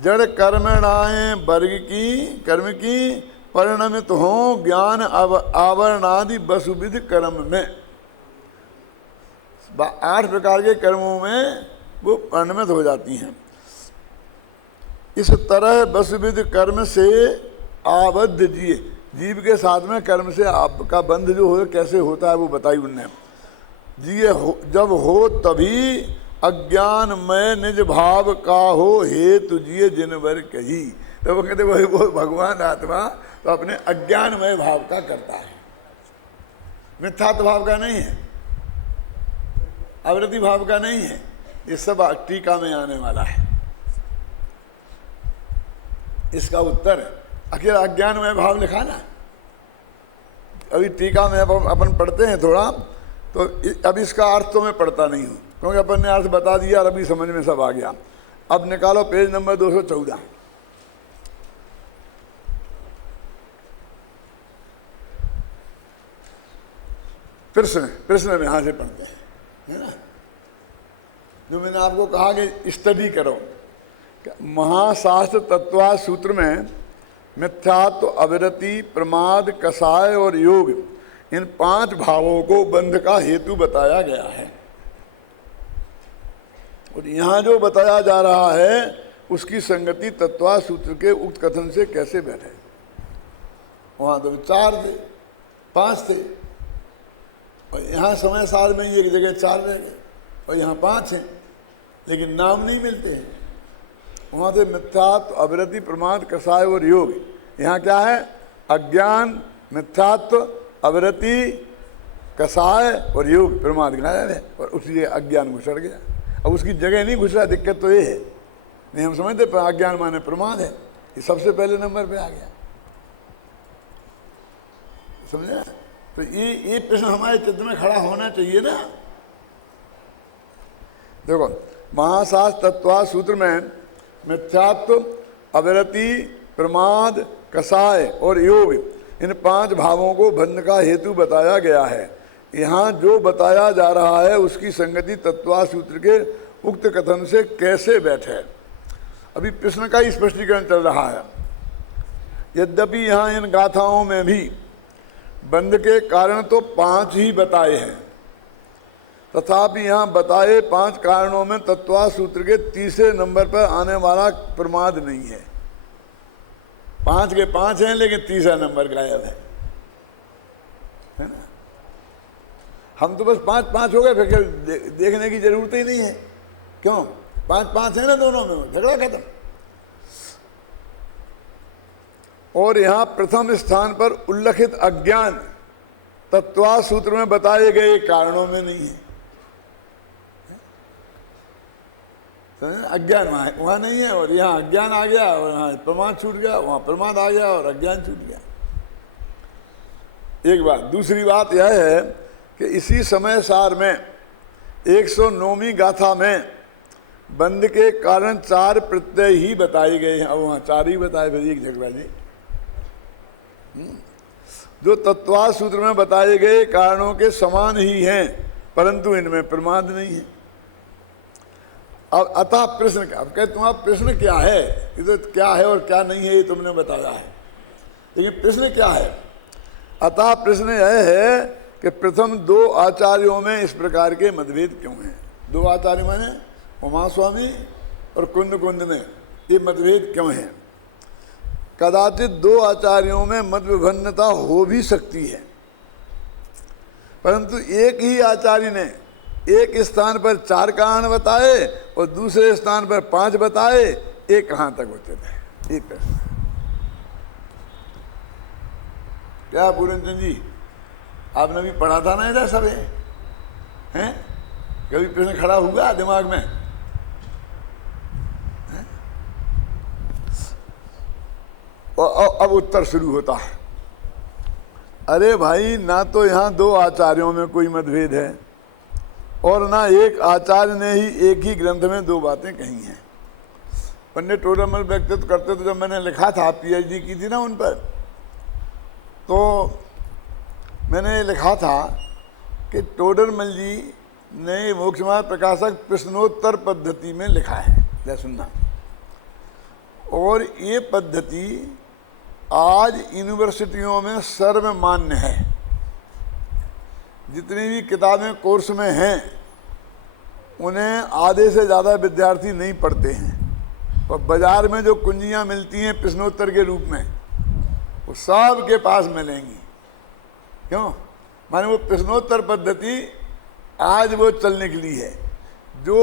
जड़ कर्मणाएं वर्ग की कर्म की परिणमित हो ज्ञान आवरणादि वसुविध कर्म में। 8 प्रकार के कर्मों में वो परिणमित हो जाती हैं। इस तरह वसुविध कर्म से आबद्ध जीव के साथ में कर्म से आपका बंध जो हो कैसे होता है वो बताई उनने। जिये जब हो तभी अज्ञानमय निज भाव का हो हेतु जिये जिनवर कही। तो वो कहते वो भगवान आत्मा तो अपने अज्ञानमय भाव का करता है। मिथ्यात्व भाव का नहीं है, आवृत्ति भाव का नहीं है। ये सब टीका में आने वाला है। इसका उत्तर आखिर अज्ञान में भाव लिखा ना, अभी टीका में अपन पढ़ते हैं थोड़ा, तो अब इसका अर्थ तो मैं पढ़ता नहीं हूँ, क्योंकि अपन ने अर्थ बता दिया और अभी समझ में सब आ गया। अब निकालो पेज नंबर 214। प्रश्न में यहाँ से पढ़ते हैं, है ना, जो मैंने आपको कहा कि स्टडी करो। महाशास्त्र तत्वा सूत्र में मिथ्यात्व, अविरति, प्रमाद, कसाय और योग, इन 5 भावों को बंध का हेतु बताया गया है। और यहाँ जो बताया जा रहा है उसकी संगति तत्वा सूत्र के उक्त कथन से कैसे बैठे। वहाँ तो 4 थे, 5 थे, और यहाँ समय सार में एक जगह 4 रह गए और यहाँ 5 हैं, लेकिन नाम नहीं मिलते हैं। वहाँ से मिथ्यात्व, अविरति, प्रमाद, कसाय और योग। यहाँ क्या है? अज्ञान, मिथ्यात्व, अविरति, कसाय और योग, प्रमाद गिनाया है, और उसलिए अज्ञान घुसड़ गया। अब उसकी जगह नहीं घुस रहा, दिक्कत तो ये है। नहीं, हम समझते अज्ञान माने प्रमाद है, ये सबसे पहले नंबर पे आ गया, समझे? तो ये प्रश्न हमारे चित्त में खड़ा होना चाहिए ना। देखो, महाशास्त्र तत्वा सूत्र में मिथ्यात्व, अविरति, प्रमाद, कसाय और योग, इन 5 भावों को बंध का हेतु बताया गया है। यहाँ जो बताया जा रहा है उसकी संगति तत्वा सूत्र के उक्त कथन से कैसे बैठे। अभी प्रश्न का ही स्पष्टीकरण चल रहा है। यद्यपि यहाँ इन गाथाओं में भी बंध के कारण तो 5 ही बताए हैं, तथापि यहाँ बताए 5 कारणों में तत्वा सूत्र के तीसरे नंबर पर आने वाला प्रमाद नहीं है। 5 के 5 हैं, लेकिन तीसरा नंबर गायब है ना। हम तो बस 5-5 हो गए, फिर देखने की जरूरत ही नहीं है। क्यों? 5-5 है ना दोनों में, झगड़ा खत्म। और यहाँ प्रथम स्थान पर उल्लेखित अज्ञान तत्वा सूत्र में बताए गए कारणों में नहीं है। अज्ञान वहाँ नहीं है, और यहाँ अज्ञान आ गया, और यहाँ प्रमाद छूट गया, वहाँ प्रमाद आ गया और अज्ञान छूट गया। एक बात। दूसरी बात यह है कि इसी समय सार में 109वीं गाथा में बंध के कारण 4 प्रत्यय ही बताए गए हैं। अब वहाँ 4 ही बताए, फिर एक झगड़ा जी। जो तत्वा सूत्र में बताए गए कारणों के समान ही हैं, परंतु इनमें प्रमाद नहीं है। अब अतः प्रश्न क्या? अब कहे तुम्हारा प्रश्न क्या है? ये तो क्या है और क्या नहीं है ये तुमने बताया है, लेकिन प्रश्न क्या है? अतः प्रश्न यह है कि प्रथम 2 आचार्यों में इस प्रकार के मतभेद क्यों हैं? 2 आचार्य माने उमा स्वामी और कुंद में ये मतभेद क्यों है? कदाचित 2 आचार्यों में मत विभिन्नता हो भी सकती है, परंतु एक ही आचार्य ने एक स्थान पर 4 कारण बताए और दूसरे स्थान पर 5 बताए। एक कहाँ तक होते थे? एक प्रश्न क्या पूरनचंद जी, आपने भी पढ़ा था ना इधर सब हैं? कभी प्रश्न खड़ा हुआ दिमाग में? और अब उत्तर शुरू होता है। अरे भाई, ना तो यहाँ 2 आचार्यों में कोई मतभेद है, और ना एक आचार्य ने ही एक ही ग्रंथ में 2 बातें कही हैं। पंडित टोडरमल व्यक्तित्व करते तो जब मैंने लिखा था, PhD की थी ना उन पर, तो मैंने लिखा था कि टोडरमल जी ने मोक्ष मार्ग प्रकाशक प्रश्नोत्तर पद्धति में लिखा है। ले सुनना। और ये पद्धति आज यूनिवर्सिटियों में सर्वमान्य है। जितनी भी किताबें कोर्स में हैं उन्हें आधे से ज़्यादा विद्यार्थी नहीं पढ़ते हैं, और बाज़ार में जो कुंजियाँ मिलती हैं प्रश्नोत्तर के रूप में वो सब के पास मिलेंगी। क्यों? माने वो प्रश्नोत्तर पद्धति आज वो चल निकली है, जो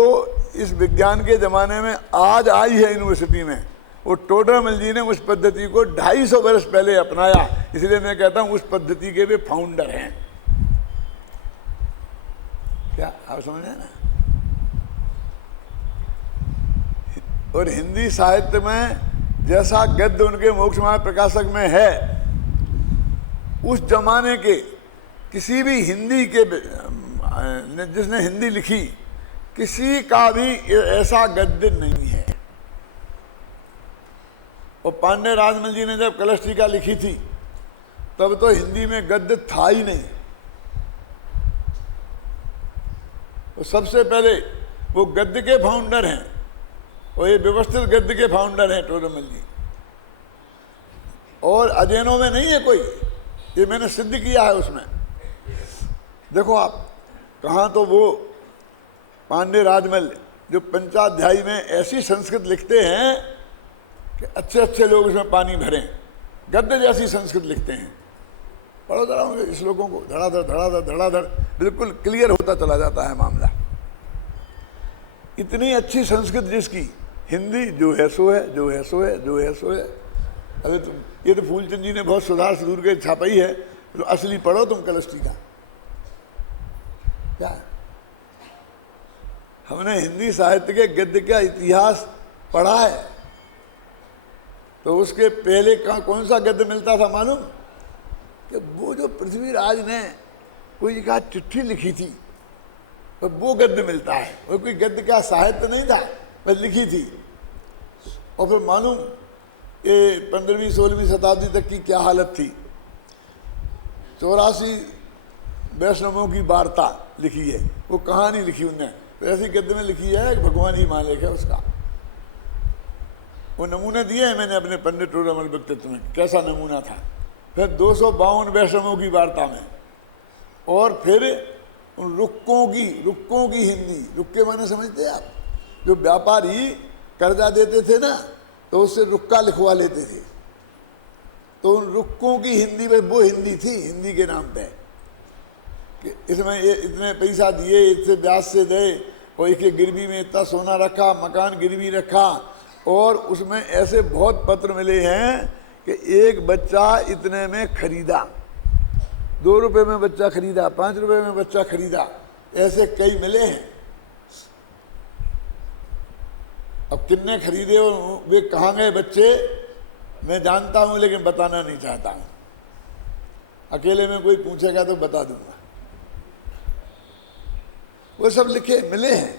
इस विज्ञान के ज़माने में आज आई है यूनिवर्सिटी में। वो टोडरमल जी ने उस पद्धति को 250 वर्ष पहले अपनाया, इसलिए मैं कहता हूँ उस पद्धति के वे फाउंडर हैं। क्या आप समझ रहे हैं ना? और हिंदी साहित्य में जैसा गद्य उनके मोक्ष मार्ग प्रकाशक में है, उस जमाने के किसी भी हिंदी के जिसने हिंदी लिखी, किसी का भी ऐसा गद्य नहीं है। और पांडे राजमल जी ने जब कलश टीका लिखी थी, तब तो हिंदी में गद्य था ही नहीं। तो सबसे पहले वो गद्य के फाउंडर हैं, और ये व्यवस्थित गद्य के फाउंडर हैं टोडरमल जी। और अजैनों में नहीं है कोई, ये मैंने सिद्ध किया है उसमें। देखो आप, कहाँ तो वो पांडे राजमल जो पंचाध्यायी में ऐसी संस्कृत लिखते हैं कि अच्छे अच्छे लोग उसमें पानी भरें, गद्य जैसी संस्कृत लिखते हैं। पढ़ो जरा उनके श्लोकों को, धड़ाधड़ धड़ाधड़ धड़ाधड़, बिल्कुल क्लियर होता चला जाता है मामला। इतनी अच्छी संस्कृत जिसकी, हिंदी जो है सो है, जो है सो है, जो है सो है। अरे तुम, ये तो फूलचंद जी ने बहुत सुधार सुधूर के छापाई है, तो असली पढ़ो तुम कलश टीका। क्या हमने हिंदी साहित्य के गद्य का इतिहास पढ़ा है, तो उसके पहले कौन सा गद्य मिलता था मालूम? कि वो जो पृथ्वीराज ने कोई कहा चिट्ठी लिखी थी, और वो गद्य मिलता है। वो कोई गद्य का साहित्य नहीं था, बस लिखी थी। और फिर मालूम ये 15वीं 16वीं शताब्दी तक की क्या हालत थी। 84 वैष्णवों की वार्ता लिखी है, वो कहानी लिखी उनने, तो ऐसी गद्य में लिखी है, भगवान ही मालिक है उसका। वो नमूने दिए हैं मैंने अपने पंडित टोडरमल व्यक्तित्व में, कैसा नमूना था। फिर 252 वैष्णवों की वार्ता में, और फिर उन रुक्कों की हिंदी। रुक्के माने समझते हैं आप? जो व्यापारी कर्जा देते थे ना, तो उससे रुक्का लिखवा लेते थे। तो उन रुक्कों की हिंदी में वो हिंदी थी, हिंदी के नाम पे कि इसमें ये इतने पैसा दिए, इससे ब्याज से दे, और इसके गिरवी में इतना सोना रखा, मकान गिरवी रखा। और उसमें ऐसे बहुत पत्र मिले हैं कि एक बच्चा इतने में खरीदा, 2 रुपये में बच्चा खरीदा, 5 रुपये में बच्चा खरीदा, ऐसे कई मिले हैं। अब कितने खरीदे और वे कहाँ गए बच्चे, मैं जानता हूँ, लेकिन बताना नहीं चाहता हूँ। अकेले में कोई पूछेगा तो बता दूंगा। वो सब लिखे मिले हैं।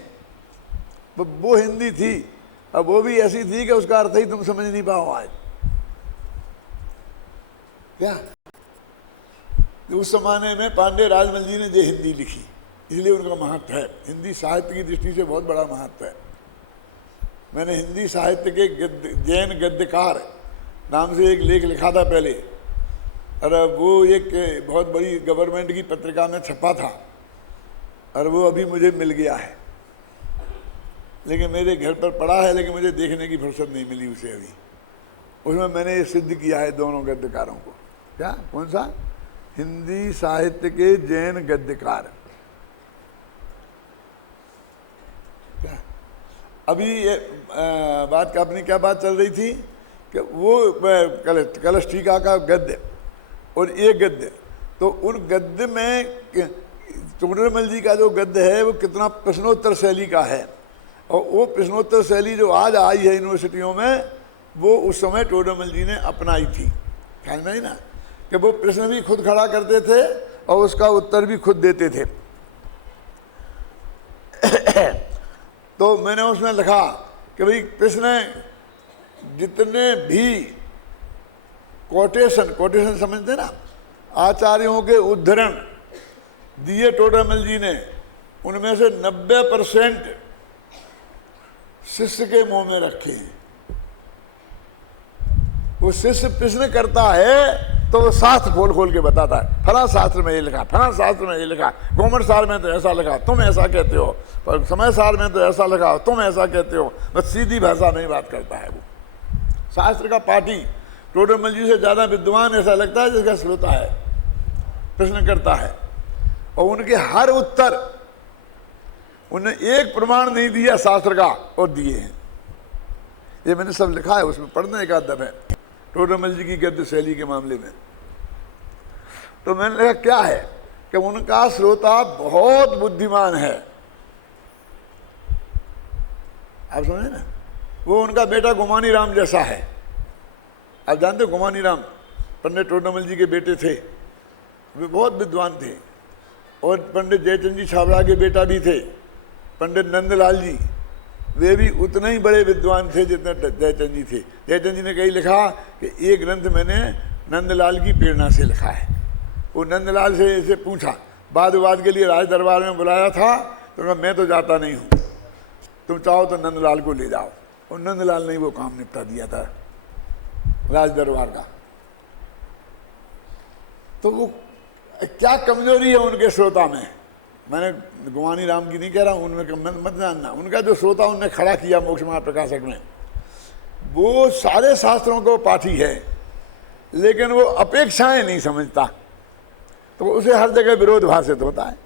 वो हिंदी थी, अब वो भी ऐसी थी कि उसका अर्थ ही तुम समझ नहीं पाओ आज। क्या उस जमाने में पांडे राजमल जी ने ये हिंदी लिखी, इसलिए उनका महत्व है। हिंदी साहित्य की दृष्टि से बहुत बड़ा महत्व है। मैंने हिंदी साहित्य के जैन गद्यकार नाम से एक लेख लिखा था पहले, और वो एक बहुत बड़ी गवर्नमेंट की पत्रिका में छपा था, और वो अभी मुझे मिल गया है, लेकिन मेरे घर पर पड़ा है, लेकिन मुझे देखने की फुर्सत नहीं मिली उसे अभी। उसमें मैंने ये सिद्ध किया है दोनों गद्यकारों को। क्या, कौन सा? हिंदी साहित्य के जैन गद्यकार। क्या अभी ये बात का, अपनी क्या बात चल रही थी कि वो कलश टीका का गद्य और ये गद्य, तो उन गद्य में टोडरमल जी का जो गद्य है वो कितना प्रश्नोत्तर शैली का है। और वो प्रश्नोत्तर शैली जो आज आई है यूनिवर्सिटियों में, वो उस समय टोडरमल जी ने अपनाई थी। ख्याल में ही ना कि वो प्रश्न भी खुद खड़ा करते थे और उसका उत्तर भी खुद देते थे। तो मैंने उसमें लिखा कि भाई प्रश्न जितने भी कोटेशन समझते ना, आचार्यों के उद्धरण दिए टोडरमल जी ने, उनमें से 90% शिष्य के मुंह में रखे हैं। वो शिष्य प्रश्न करता है तो वो शास्त्र खोल खोल के बताता है, फला शास्त्र में ये लिखा, फला शास्त्र में ये लिखा, गोमर सार में तो ऐसा लिखा, तुम ऐसा कहते हो, पर समय सार में तो ऐसा लिखा, तुम ऐसा कहते हो। बस सीधी भाषा में ही बात करता है वो। शास्त्र का पाठी टोडरमल जी से ज़्यादा विद्वान ऐसा लगता है जिसका श्रोता है, प्रश्न करता है। और उनके हर उत्तर, उन्हें एक प्रमाण नहीं दिया शास्त्र का, और दिए हैं। ये मैंने सब लिखा है, उसमें पढ़ने का अदब है टोडरमल जी की गद्य शैली के मामले में। तो मैंने लिखा क्या है कि उनका श्रोता बहुत बुद्धिमान है। आप समझे ना, वो उनका बेटा गुमानी राम जैसा है। आप जानते हो गुमानी राम पंडित टोडरमल जी के बेटे थे, वे बहुत विद्वान थे। और पंडित जयचंद जी छाबड़ा के बेटा भी थे पंडित नंदलाल जी, वे भी उतने ही बड़े विद्वान थे जितना जयचंद जी थे। जयचंद जी ने कहीं लिखा कि ये ग्रंथ मैंने नंदलाल की प्रेरणा से लिखा है। वो नंदलाल से इसे पूछा, वाद विवाद के लिए राज दरबार में बुलाया था, तो कहा मैं तो जाता नहीं हूँ, तुम चाहो तो नंदलाल को ले जाओ। और नंदलाल ने वो काम निपटा दिया था राज दरबार का। तो वो क्या कमजोरी है उनके श्रोता में, मैंने गुमानी राम की नहीं कह रहा हूँ, उनमें मत जानना। उनका जो श्रोता उनने खड़ा किया मोक्ष महान प्रकाशक में, वो सारे शास्त्रों को पाठी है, लेकिन वो अपेक्षाएं नहीं समझता, तो उसे हर जगह विरोध भाषित होता है।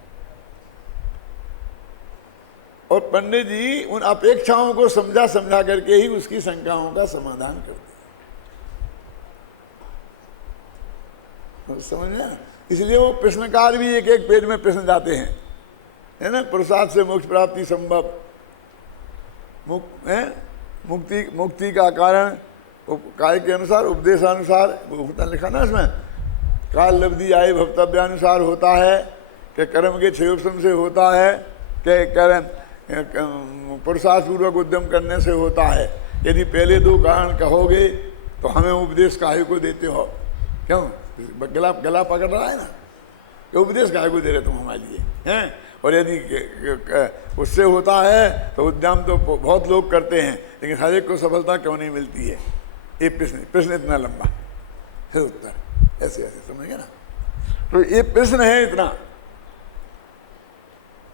और पंडित जी उन अपेक्षाओं को समझा समझा करके ही उसकी शंकाओं का समाधान करते हैं। समझ में, इसलिए वो प्रश्नकार भी एक एक पेज में प्रश्न जाते हैं, है ना। प्रसाद से मोक्ष प्राप्ति संभव, मुक्ति का कारण काय के अनुसार, उपदेशानुसार, वो लिखा ना इसमें, काल लब्धि आय भवतव्यानुसार होता है, कि कर्म के क्षयोपम से होता है, कि कर्म पुरुषार्थ पूर्वक उद्यम करने से होता है। यदि पहले दो कारण कहोगे तो हमें उपदेश काहे को देते हो? क्यों गला पकड़ रहा है ना, कि उपदेश काहे को दे रहे तुम हमारे लिए हैं? और यदि उससे होता है तो उद्यम तो बहुत लोग करते हैं, लेकिन हर एक को सफलता क्यों नहीं मिलती है? ये प्रश्न इतना लंबा, फिर उत्तर ऐसे ऐसे, समझ गए ना। तो ये प्रश्न है इतना,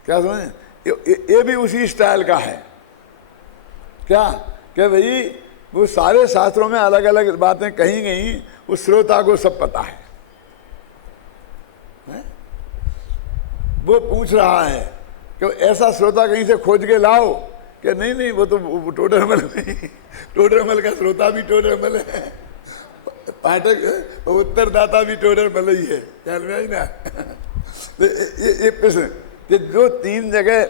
क्या समझे, ये भी उसी स्टाइल का है। क्या कि भाई वो सारे शास्त्रों में अलग अलग बातें कही गई, उस श्रोता को सब पता है? वो पूछ रहा है कि ऐसा श्रोता कहीं से खोज के लाओ, कि नहीं नहीं वो तो टोडरमल में, टोडरमल का श्रोता भी टोडरमल है, पाठक उत्तरदाता भी टोडरमल ही है, ख्याल में आई ना। ये प्रश्न कि जो तीन जगह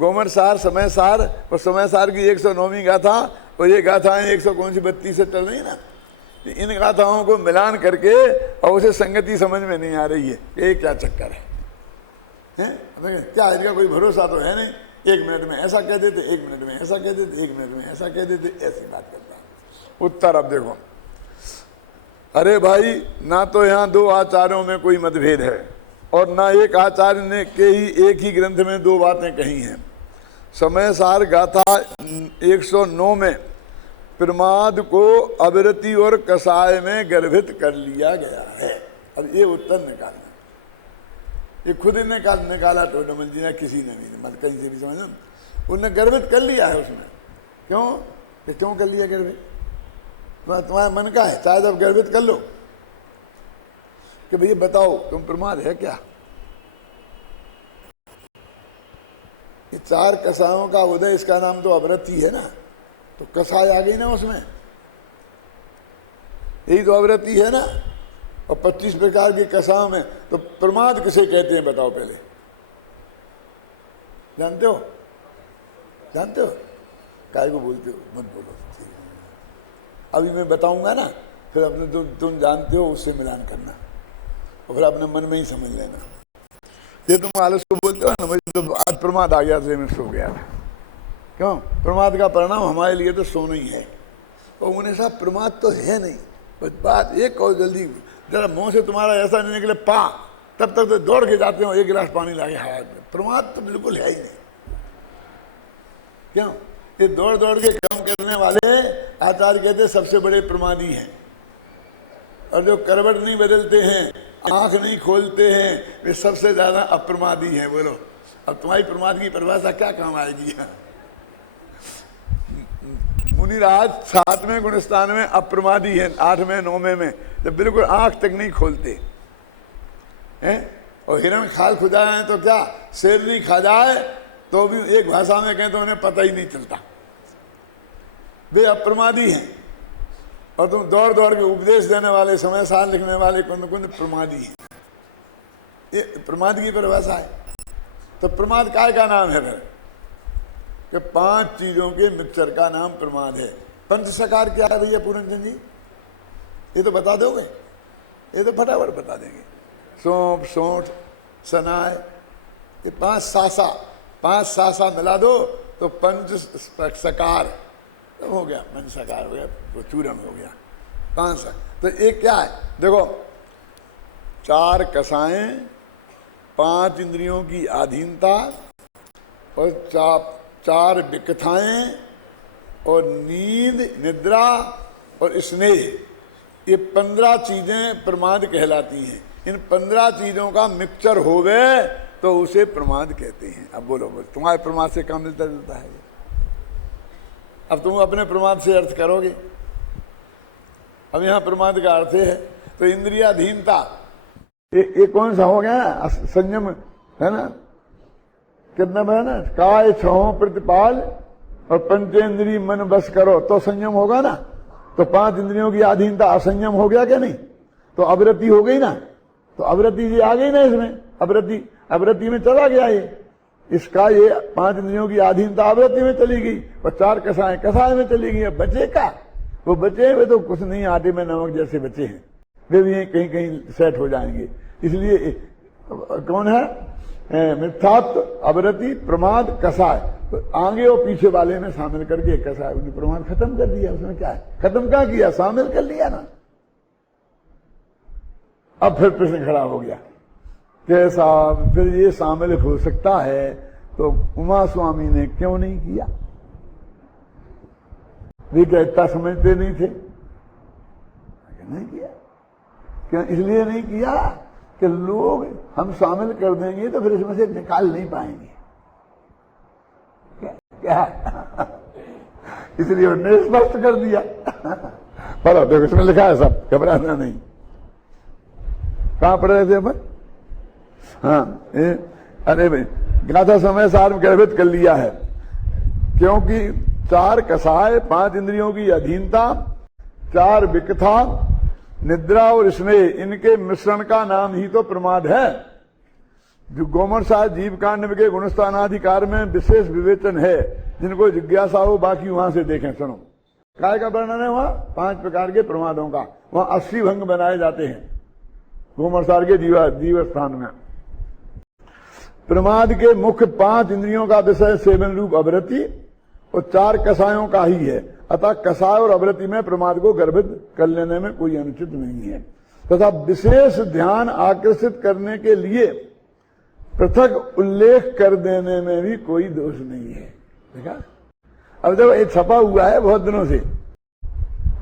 गोमर सार, समय सार और समय सार की 109वीं गाथा, और ये गाथाएं 100 कौन सी 32 से चल रही है ना, इन गाथाओं को मिलान करके और उसे संगति समझ में नहीं आ रही है कि ये क्या चक्कर है, क्या इनका कोई भरोसा तो है नहीं। 1 मिनट में ऐसा कह देते, 1 मिनट में ऐसा कह देते, 1 मिनट में ऐसा कह देते, ऐसी बात करता है। उत्तर अब देखो, अरे भाई ना तो यहाँ दो आचार्यों में कोई मतभेद है, और ना एक आचार्य ने के ही एक ही ग्रंथ में दो बातें कही हैं। समय सार गाथा 109 में प्रमाद को अविरति और कसाय में गर्भित कर लिया गया है। अब ये उत्तर निकालना, ये खुद ही निकाला टोडरमल जी ने, किसी ने नहीं, मत कहीं से भी समझो, उन्होंने गर्भित कर लिया है उसमें। क्यों? कि क्यों कर लिया गर्भित? तुम्हारा मन का है, शायद अब गर्भित कर लो कि भैया बताओ तुम प्रमाद है क्या? ये 4 कसायों का उदय, इसका नाम तो अवरति है ना, तो कसाय आ गई ना उसमें, यही तो अवरति है ना। और 25 प्रकार के कसायों में तो प्रमाद किसे कहते हैं बताओ पहले? जानते हो? जानते हो? काय को बोलते हो? मत बोलो, अभी मैं बताऊंगा ना, फिर अपने तुम जानते हो उससे मिलान करना, और फिर अपने मन में ही समझ लेना। ये तुम आलस को बोलते हो ना, मुझे तो आज प्रमाद आ गया था, मैं सो गया था। क्यों? प्रमाद का परिणाम हमारे लिए तो सोना ही है। और उन्हें साहब प्रमाद तो है नहीं, बस बात एक कहो जल्दी, जरा मुंह से तुम्हारा ऐसा नहीं निकले पा, तब तक तो दौड़ के जाते हो 1 गिलास पानी लाके हवा में। प्रमाद तो बिल्कुल है ही नहीं। क्यों? ये दौड़ दौड़ के काम करने वाले आचार्य कहते सबसे बड़े प्रमादी हैं, और जो करवट नहीं बदलते हैं, आंख नहीं खोलते हैं, वे सबसे ज्यादा अप्रमादी हैं। बोलो अब तुम्हारी प्रमाद की परिभाषा क्या काम आएगी? मुनिराज 7वें गुणस्थान में अप्रमादी है, 8वें 9वें में जब बिल्कुल आंख तक नहीं खोलते हैं। और हिरण खाल खुदा है तो क्या, शेर नहीं खा जाए तो भी एक भाषा में कहें तो उन्हें पता ही नहीं चलता, वे अप्रमादी हैं। और तुम दौड़ दौड़ के उपदेश देने वाले, समय सार लिखने वाले कुंद कुंद प्रमादी हैं। ये प्रमाद की परिभाषा है। तो प्रमाद काय का नाम है फिर कि 5 चीजों के मिक्सचर का नाम प्रमाद है। पंच सकार क्या है भैया पूरनचंद जी, ये तो बता दोगे? ये तो फटाफट बता देंगे। सौंफ, सोंठ, सनाय, ये 5 सासा मिला दो तो पंच सकार तो हो गया, पंच सकार हो गया, वो चूरन हो गया। 5 तो एक क्या है देखो, 4 कसाएं, 5 इंद्रियों की अधीनता और 4 विकथाएं और नींद, निद्रा और स्नेह, ये 15 चीजें प्रमाद कहलाती हैं। इन 15 चीजों का मिक्सचर होवे तो उसे प्रमाद कहते हैं। अब बोलो तुम्हारे प्रमाद से क्या मिलता जुलता है? अब तुम अपने प्रमाद से अर्थ करोगे। अब यहाँ प्रमाद का अर्थ है तो इंद्रियाधीनता, ये कौन सा हो गया? संयम है ना, कितना है ना, काय छहो प्रतिपाल और पंचेंद्रिय मन बस करो तो संयम होगा ना। तो 5 इंद्रियों की अधीनता असंयम हो गया क्या नहीं? तो अवरति हो गई ना। तो अवरति जी आ गई ना इसमें, अवरति में चला गया ये, इसका ये 5 इंद्रियों की अधीनता अवरति में चली गई और 4 कसाएं कसाय में चली गई। अब बचे का, वो बचे हुए तो कुछ नहीं, आटे में नमक जैसे बचे हैं, वे भी कहीं कहीं सेट हो जाएंगे। इसलिए कौन है? मिथ्यात्व, अवरति, प्रमाद, कसाय, तो आगे और पीछे वाले में शामिल करके कसाय उन्हें प्रमाद खत्म कर दिया। उसमें क्या है? खत्म क्या किया? शामिल कर लिया ना। अब फिर प्रश्न खड़ा हो गया, कैसा फिर ये शामिल हो सकता है? तो उमा स्वामी ने क्यों नहीं किया? वे क्या इतना समझते नहीं थे? नहीं किया। क्यों? इसलिए नहीं किया कि लोग हम शामिल कर देंगे तो फिर इसमें से निकाल नहीं पाएंगे। क्या? इसलिए उन्होंने स्पष्ट कर दिया। पढ़ो देखो, इसमें लिखा है सब, घबराना नहीं। कहां पढ़ रहे थे अपन? हाँ, अरे भाई गाथा समय सार गर्भित कर लिया है, क्योंकि 4 कसाय, 5 इंद्रियों की अधीनता, 4 विकथा, निद्रा और स्नेह, इनके मिश्रण का नाम ही तो प्रमाद है। जो गोमर साहब जीव कांड के गुणस्थानाधिकार में विशेष विवेचन है, जिनको जिज्ञासा हो बाकी वहां से देखें। सुनो, काय का वर्णन है वहां? 5 प्रकार के प्रमादों का। वहां 80 भंग बनाए जाते हैं गोमर साहब के जीव स्थान में। प्रमाद के मुख्य 5 इंद्रियों का विषय सेवन रूप अवरति और 4 कसायों का ही है। अतः कसाय और अवरति में प्रमाद को गर्भित कर लेने में कोई अनुचित नहीं है, तथा विशेष ध्यान आकर्षित करने के लिए पृथक उल्लेख कर देने में भी कोई दोष नहीं है। देखा? अब देखो ये छपा हुआ है बहुत दिनों से,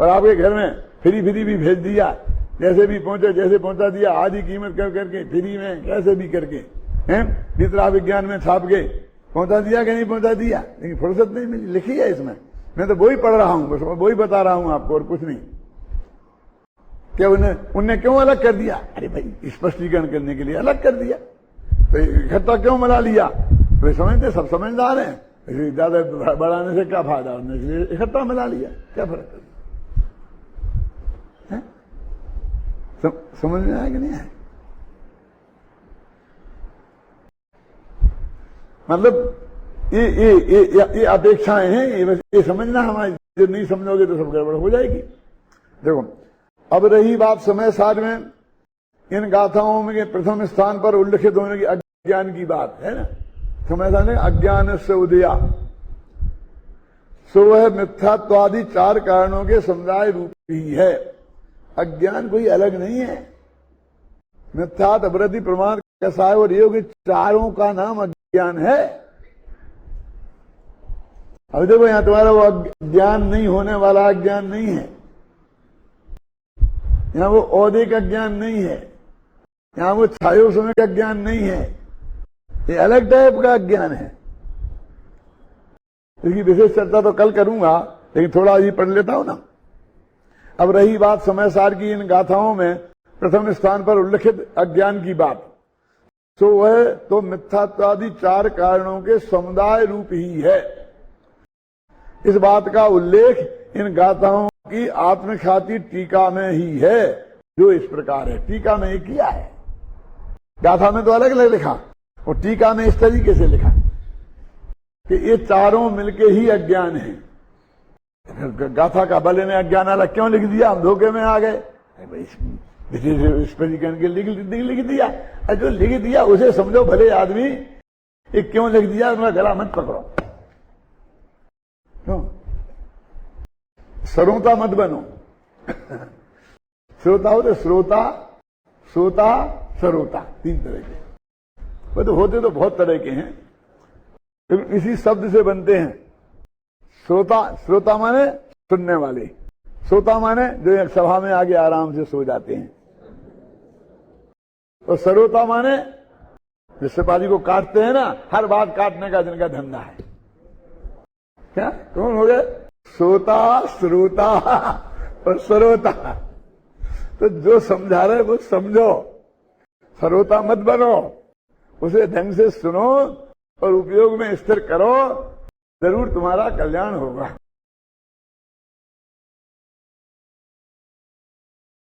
और आपके घर में फ्री भी भेज दिया, जैसे भी पहुंचे जैसे पहुंचा दिया, आधी कीमत कर करके फ्री में कैसे भी करके हैं, वितरा विज्ञान में छाप के पहुंचा दिया कि नहीं पहुंचा दिया, लेकिन फुर्सत नहीं मिली। लिखी है इसमें, मैं तो वही पढ़ रहा हूं, बस वही बता रहा हूं आपको और कुछ नहीं। क्या उन्हें क्यों अलग कर दिया? अरे भाई स्पष्टीकरण करने के लिए अलग कर दिया। तो इकट्ठा क्यों मिला लिया? वे समझते, सब समझदार हैं, ज्यादा बढ़ाने से क्या फायदा, इसलिए इकट्ठा मिला लिया, क्या फर्क है? समझ में आया कि नहीं है? मतलब ये अपेक्षाएं हैं, ये समझना हमारी, जो नहीं समझोगे तो सब गड़बड़ हो जाएगी। देखो, अब रही बात समय सार में इन गाथाओं में प्रथम स्थान पर उल्लिखित होने की अज्ञान की बात है ना। समय सार में अज्ञान से उदया, सो वह मिथ्यात्वादि 4 कारणों के समुदाय रूप ही है। अज्ञान कोई अलग नहीं है। मिथ्यात, अवरति, प्रमाद, कसाय और योग, चारों का नाम अज्ञान है। अब देखो यहां तुम्हारा वो ज्ञान नहीं होने वाला अज्ञान नहीं है, यहां वो औदे का ज्ञान नहीं है, यहां वो छायो समय का ज्ञान नहीं है, ये अलग टाइप का अज्ञान है। इसकी विशेष चर्चा तो कल करूंगा, लेकिन थोड़ा अभी पढ़ लेता हूं ना। अब रही बात समय सार की इन गाथाओं में प्रथम स्थान पर उल्लिखित अज्ञान की बात, तो वह तो मिथ्यात्वादि 4 कारणों के समुदाय रूप ही है। इस बात का उल्लेख इन गाथाओं की आत्मख्याति टीका में ही है, जो इस प्रकार है। टीका में किया है, गाथा में तो अलग अलग लिखा, और टीका में इस तरीके से लिखा कि ये चारों मिलके ही अज्ञान है। गाथा का बल ने अज्ञान अलग क्यों लिख दिया, हम धोखे में आ गए। इस पर लिख दिया, जो लिख दिया उसे समझो भले आदमी, ये क्यों लिख दिया, उनका गला मत पकड़ो। क्यों श्रोता मत बनो। श्रोता हो तो श्रोता, श्रोता, सरोता, तीन तरह के। वो तो होते तो बहुत तरह के हैं, लेकिन इसी शब्द से बनते हैं। श्रोता, श्रोता माने सुनने वाले, श्रोता माने जो एक सभा में आगे आराम से सो जाते हैं, और सरोता माने जो सिपाही को काटते हैं ना, हर बात काटने का जिनका धंधा है। क्या कौन हो गए? श्रोता, श्रोता और सरोता। तो जो समझा रहे वो समझो, सरोता मत बनो, उसे ढंग से सुनो और उपयोग में स्थिर करो, जरूर तुम्हारा कल्याण होगा।